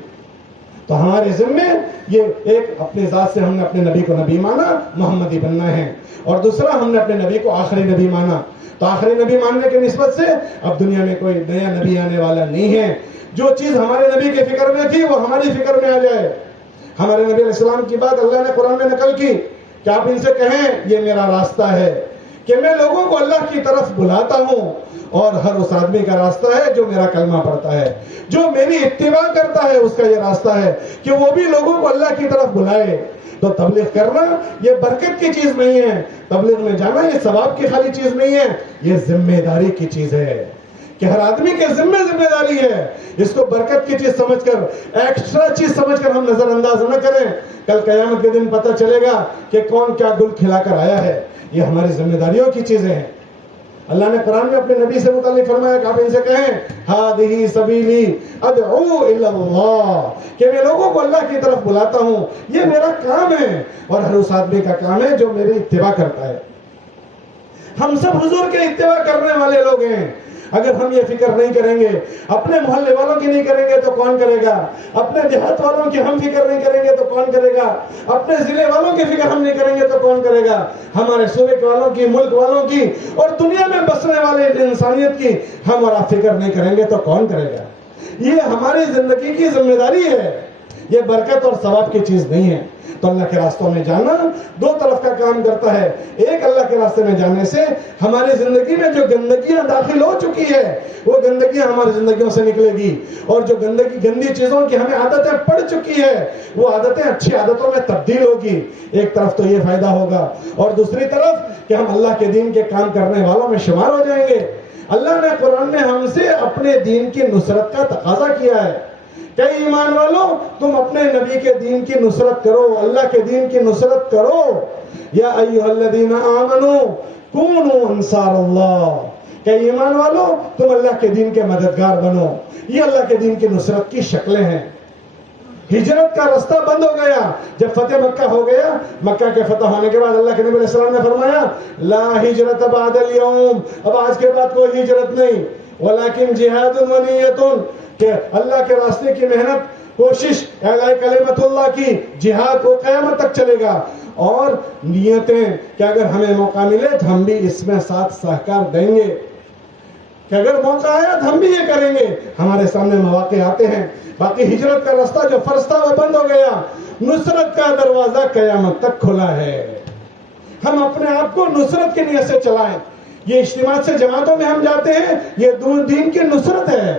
تو ہمارے ذمے یہ ایک اپنی ذات سے ہم نے اپنے نبی کو نبی مانا، محمدی بننا ہے. اور دوسرا ہم نے اپنے نبی کو آخری نبی مانا. تو آخری نبی ماننے کی نسبت سے اب دنیا میں کوئی نیا نبی آنے والا نہیں ہے. جو چیز ہمارے نبی کے فکر میں تھی وہ ہماری فکر میں آ جائے. ہمارے نبی علیہ السلام کی بات اللہ نے قرآن میں نقل کی کہ آپ ان سے کہیں یہ میرا راستہ ہے کہ میں لوگوں کو اللہ کی طرف بلاتا ہوں، اور ہر اس آدمی کا راستہ ہے جو میرا کلمہ پڑھتا ہے، جو میری اتباع کرتا ہے. اس کا یہ راستہ ہے کہ وہ بھی لوگوں کو اللہ کی طرف بلائے. تو تبلیغ کرنا یہ برکت کی چیز نہیں ہے، تبلیغ میں جانا یہ ثواب کی خالی چیز نہیں ہے، یہ ذمہ داری کی چیز ہے کہ ہر آدمی کے ذمہ داری ہے. اس کو برکت کی چیز سمجھ کر، ایکسٹرا چیز سمجھ کر ہم نظر انداز نہ کریں. کل قیامت کے دن پتہ چلے گا کہ کون کیا گل کھلا کر آیا ہے. یہ ہماری ذمہ داریوں کی چیزیں ہیں. اللہ نے قرآن میں اپنے نبی سے متعلق فرمایا کہ آپ ان سے کہیں ہذہ سبیلی ادعو الی اللہ، کہ میں لوگوں کو اللہ کی طرف بلاتا ہوں، یہ میرا کام ہے. اور ہر اس آدمی کا کام ہے جو میری اتباع کرتا ہے. ہم سب حضور کے اتباع کرنے والے لوگ ہیں. اگر ہم یہ فکر نہیں کریں گے، اپنے محلے والوں کی نہیں کریں گے تو کون کرے گا؟ اپنے دیہات والوں کی ہم فکر نہیں کریں گے تو کون کرے گا؟ اپنے ضلع والوں کی فکر ہم نہیں کریں گے تو کون کرے گا؟ ہمارے صوبے والوں کی، ملک والوں کی، اور دنیا میں بسنے والے انسانیت کی ہم اور آپ فکر نہیں کریں گے تو کون کرے گا؟ یہ ہماری زندگی کی ذمہ داری ہے، یہ برکت اور ثواب کی چیز نہیں ہے. تو اللہ کے راستوں میں جانا دو طرف کا کام کرتا ہے. ایک، اللہ کے راستے میں جانے سے ہماری زندگی میں جو گندگیاں داخل ہو چکی ہے وہ گندگیاں ہماری زندگیوں سے نکلے گی، اور جو گندی چیزوں کی ہمیں عادتیں پڑ چکی ہے وہ عادتیں اچھی عادتوں میں تبدیل ہوگی. ایک طرف تو یہ فائدہ ہوگا، اور دوسری طرف کہ ہم اللہ کے دین کے کام کرنے والوں میں شمار ہو جائیں گے. اللہ نے قرآن میں ہم سے اپنے دین کی نصرت کا تقاضا کیا ہے کہ ایمان والو تم اپنے نبی کے دین کی نصرت کرو، اللہ کے دین کی نصرت کرو. یا ایھا الذین آمنوا کونوا انصار اللہ، کہ ایمان والو تم اللہ کے دین کے مددگار بنو. یہ اللہ کے دین کی نصرت کی شکلیں ہیں. ہجرت کا راستہ بند ہو گیا جب فتح مکہ ہو گیا. مکہ کے فتح ہونے کے بعد اللہ کے نبی علیہ السلام نے فرمایا لا ہجرت بعد اليوم، اب آج کے بعد کوئی ہجرت نہیں، ولیکن جہاد و نیت، کہ اللہ کے راستے کی محنت، کوشش، اعلاء کلمت اللہ کی جہاد کو قیامت تک چلے گا. اور نیتیں کہ اگر ہمیں موقع ملے تو ہم بھی اس میں ساتھ سہکار دیں گے، کہ اگر موقع آیا تو ہم بھی یہ کریں گے. ہمارے سامنے مواقع آتے ہیں. باقی ہجرت کا راستہ جو فرض تھا وہ بند ہو گیا. نصرت کا دروازہ قیامت تک کھلا ہے. ہم اپنے آپ کو نصرت کی نیت سے چلائیں. یہ اجتماع سے جماعتوں میں ہم جاتے ہیں، یہ دین کی نصرت ہے.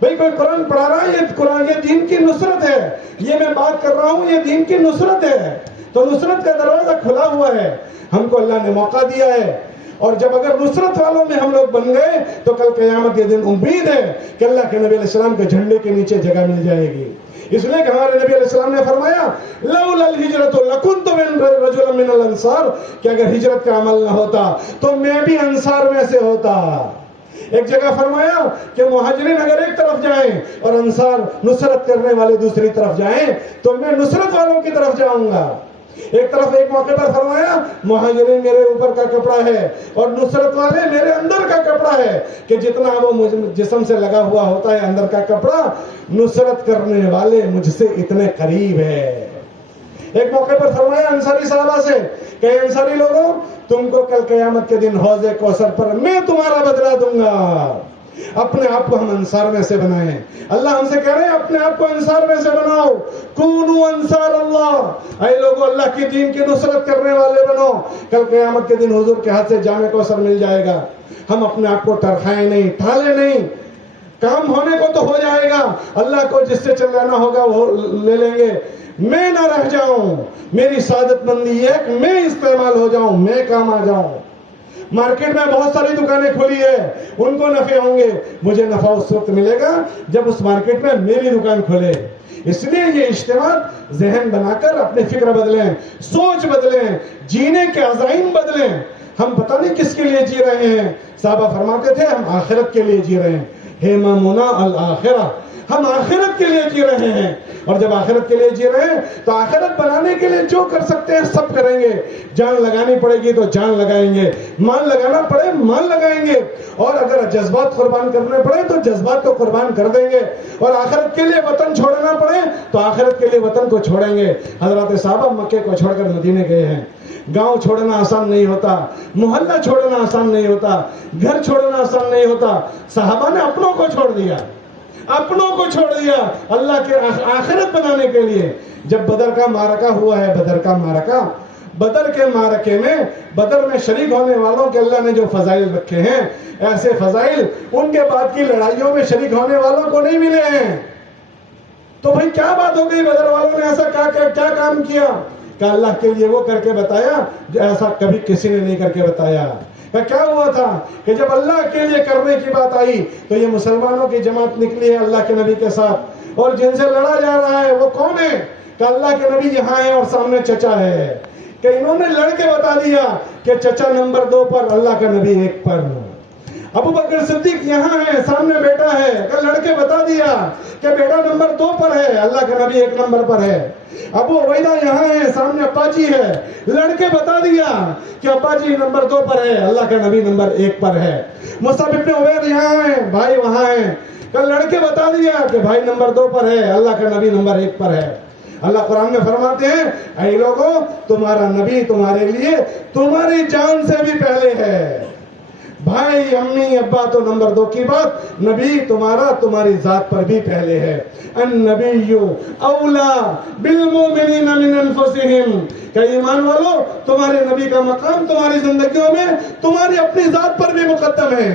بھئی کوئی قرآن پڑھا رہا ہے، یہ دین کی نصرت ہے. یہ میں بات کر رہا ہوں، یہ دین کی نصرت ہے. تو نصرت کا دروازہ کھلا ہوا ہے. ہم کو اللہ نے موقع دیا ہے، اور جب اگر نصرت والوں میں ہم لوگ بن گئے تو کل قیامت کے دن امید ہے کہ اللہ کے نبی علیہ السلام کے جھنڈے کے نیچے جگہ مل جائے گی. اس لیے کہ ہمارے نبی علیہ السلام نے فرمایا لولا الہجرۃ لکنت رجلا من الانصار، کہ اگر ہجرت کا عمل نہ ہوتا تو میں بھی انصار میں سے ہوتا. ایک جگہ فرمایا کہ مہاجرین اگر ایک طرف جائیں اور انصار نصرت کرنے والے دوسری طرف جائیں تو میں نصرت والوں کی طرف جاؤں گا. ایک طرف ایک موقع پر فرمایا مہاجرین میرے اوپر کا کپڑا ہے اور نصرت والے میرے اندر کا کپڑا ہے، کہ جتنا وہ جسم سے لگا ہوا ہوتا ہے اندر کا کپڑا، نصرت کرنے والے مجھ سے اتنے قریب ہے. ایک موقع پر فرمایا انصاری صحابہ سے کہ انصاری لوگوں، تم کو کل قیامت کے دن حوض کوثر پر میں تمہارا بدلہ دوں گا. اپنے آپ کو ہم انصار میں سے بنائیں. اللہ ہم سے کہہ رہے ہیں اپنے آپ کو انصار میں سے بناؤ. کونوا انصار اللہ، اے لوگوں اللہ کی دین کی نصرت کرنے والے بنو. کل قیامت کے دن حضور کے ہاتھ سے جام کوثر مل جائے گا. ہم اپنے آپ کو ٹرخائیں نہیں، ٹھالے نہیں. کام ہونے کو تو ہو جائے گا، اللہ کو جس سے چلانا ہوگا وہ لے لیں گے. میں نہ رہ جاؤں، میری سعادت مندی یہ ہے کہ میں استعمال ہو جاؤں، میں کام آ جاؤں. مارکیٹ میں بہت ساری دکانیں کھلی ہے، ان کو نفع ہوں گے، مجھے نفع اس وقت ملے گا جب اس مارکیٹ میں میری دکان کھلے. اس لیے یہ اجتماع ذہن بنا کر اپنی فکر بدلیں، سوچ بدلیں، جینے کے عزائم بدلیں. ہم پتہ نہیں کس کے لیے جی رہے ہیں. صحابہ فرماتے تھے ہم آخرت کے لیے جی رہے ہیں. ہممنا الآخرہ، ہم آخرت کے لیے جی رہے ہیں. اور جب آخرت کے لیے جی رہے ہیں تو آخرت بنانے کے لیے جو کر سکتے ہیں سب کریں گے. جان لگانی پڑے گی تو جان لگائیں گے، مال لگانا پڑے مال لگائیں گے، اور اگر جذبات قربان کرنے پڑے تو جذبات کو قربان کر دیں گے. اور آخرت کے لیے وطن چھوڑنا پڑے تو آخرت کے لیے وطن کو چھوڑیں گے. حضرات صحابہ مکے کو چھوڑ کر مدینے گئے ہیں. گاؤں چھوڑنا آسان نہیں ہوتا، محلہ چھوڑنا آسان نہیں ہوتا، گھر چھوڑنا آسان نہیں ہوتا. صحابہ نے اپنوں کو چھوڑ دیا، اپنوں کو چھوڑ دیا اللہ کے آخرت بنانے کے لیے. جب بدر کا معرکہ ہوا ہے، بدر کا معرکہ، بدر کے معرکے میں، بدر میں شریک ہونے والوں کے اللہ نے جو فضائل رکھے ہیں، ایسے فضائل ان کے بعد کی لڑائیوں میں شریک ہونے والوں کو نہیں ملے ہیں. تو بھئی کیا بات ہو گئی، بدر والوں نے ایسا کیا کام کیا کہ اللہ کے لیے وہ کر کے بتایا جو ایسا کبھی کسی نے نہیں کر کے بتایا. کیا ہوا تھا کہ جب اللہ کے لیے کرنے کی بات آئی تو یہ مسلمانوں کی جماعت نکلی ہے اللہ کے نبی کے ساتھ، اور جن سے لڑا جا رہا ہے وہ کون ہے کہ اللہ کے نبی یہاں ہے اور سامنے چچا ہے. کہ انہوں نے لڑ کے بتا دیا کہ چچا نمبر 2 پر، اللہ کا نبی 1 پر. ابو بکر صدیق یہاں ہے، سامنے بیٹا ہے، کہ لڑ کے بتا دیا کہ بیٹا نمبر 2 پر ہے، اللہ کا نبی 1 نمبر پر ہے. ابو عبیدہ یہاں ہے، سامنے ابا جی ہے، لڑ کے بتا دیا کہ ابا جی نمبر 2 پر ہے، اللہ کا نبی نمبر 1 پر ہے. مصعب ابن عمیر یہاں ہیں، بھائی وہاں ہیں، کہ لڑ کے بتا دیا کہ بھائی نمبر 2 پر ہے، اللہ کا نبی نمبر 1 پر ہے. اللہ قرآن میں فرماتے ہیں اے لوگوں، تمہارا نبی تمہارے لیے تمہاری جان سے بھی پہلے ہے. بھائی امی ابا تو نمبر 2 کی بات، نبی تمہاری ذات پر بھی پہلے ہے. النبی اولا بالمؤمنین من انفسہم، کہ ایمان والو تمہارے نبی کا مقام تمہاری زندگیوں میں تمہاری اپنی ذات پر بھی مقدم ہے.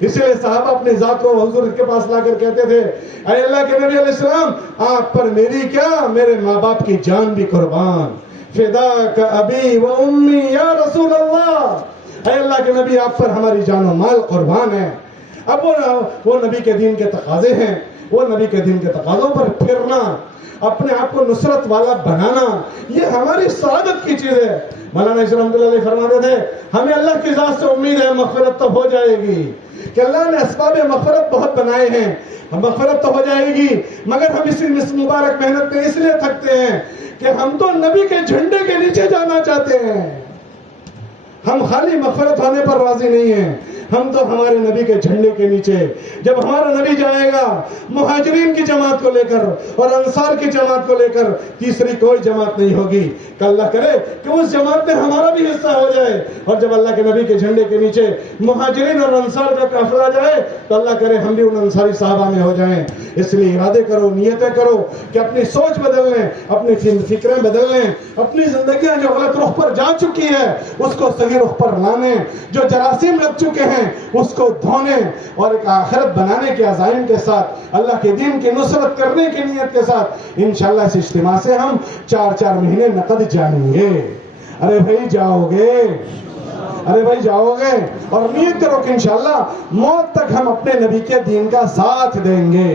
اس لیے صحابہ اپنی ذات کو حضور کے پاس لا کر کہتے تھے اے اللہ کے نبی علیہ السلام، آپ پر میری کیا، میرے ماں باپ کی جان بھی قربان. فداک ابی و امی یا رسول اللہ، اے اللہ کے نبی آپ پر ہماری جان و مال قربان ہے. اب وہ نبی کے دین کے تقاضے ہیں، وہ نبی کے دین کے تقاضوں پر پھرنا، اپنے آپ کو نصرت والا بنانا، یہ ہماری سعادت کی چیز ہے. مولانا عشر رحمۃ اللہ علیہ فرماتے تھے ہمیں اللہ کی ذات سے امید ہے مغفرت تو ہو جائے گی، کہ اللہ نے اسباب مغفرت بہت بنائے ہیں، مغفرت تو ہو جائے گی، مگر ہم اسی مبارک محنت میں اس لیے تھکتے ہیں کہ ہم تو نبی کے جھنڈے کے نیچے جانا چاہتے ہیں. ہم خالی مغفرت ہونے پر راضی نہیں ہیں، ہم تو ہمارے نبی کے جھنڈے کے نیچے. جب ہمارا نبی جائے گا مہاجرین کی جماعت کو لے کر اور انصار کی جماعت کو لے کر، تیسری کوئی جماعت نہیں ہوگی. کہ اللہ کرے کہ اس جماعت میں ہمارا بھی حصہ ہو جائے، اور جب اللہ کے نبی کے جھنڈے کے نیچے مہاجرین اور انصار کا قافلہ جائے تو اللہ کرے ہم بھی ان انصاری صحابہ میں ہو جائیں. اس لیے ارادے کرو، نیتیں کرو کہ اپنی سوچ بدل لیں، اپنی فکریں بدل لیں، اپنی زندگیاں جو غلط رخ پر جا چکی ہے اس کو صحیح رخ پر لانے، جو جراثیم لگ چکے ہیں اس کو دھونے، اور ایک آخرت بنانے کے عزائم کے ساتھ، اللہ کے دین کی نصرت کرنے کی نیت کے ساتھ انشاءاللہ اس اجتماع سے ہم 4 مہینے نقد جائیں گے. ارے بھائی جاؤ گے؟ ارے بھائی جاؤ گے اور نیت کرو کہ انشاءاللہ موت تک ہم اپنے نبی کے دین کا ساتھ دیں گے.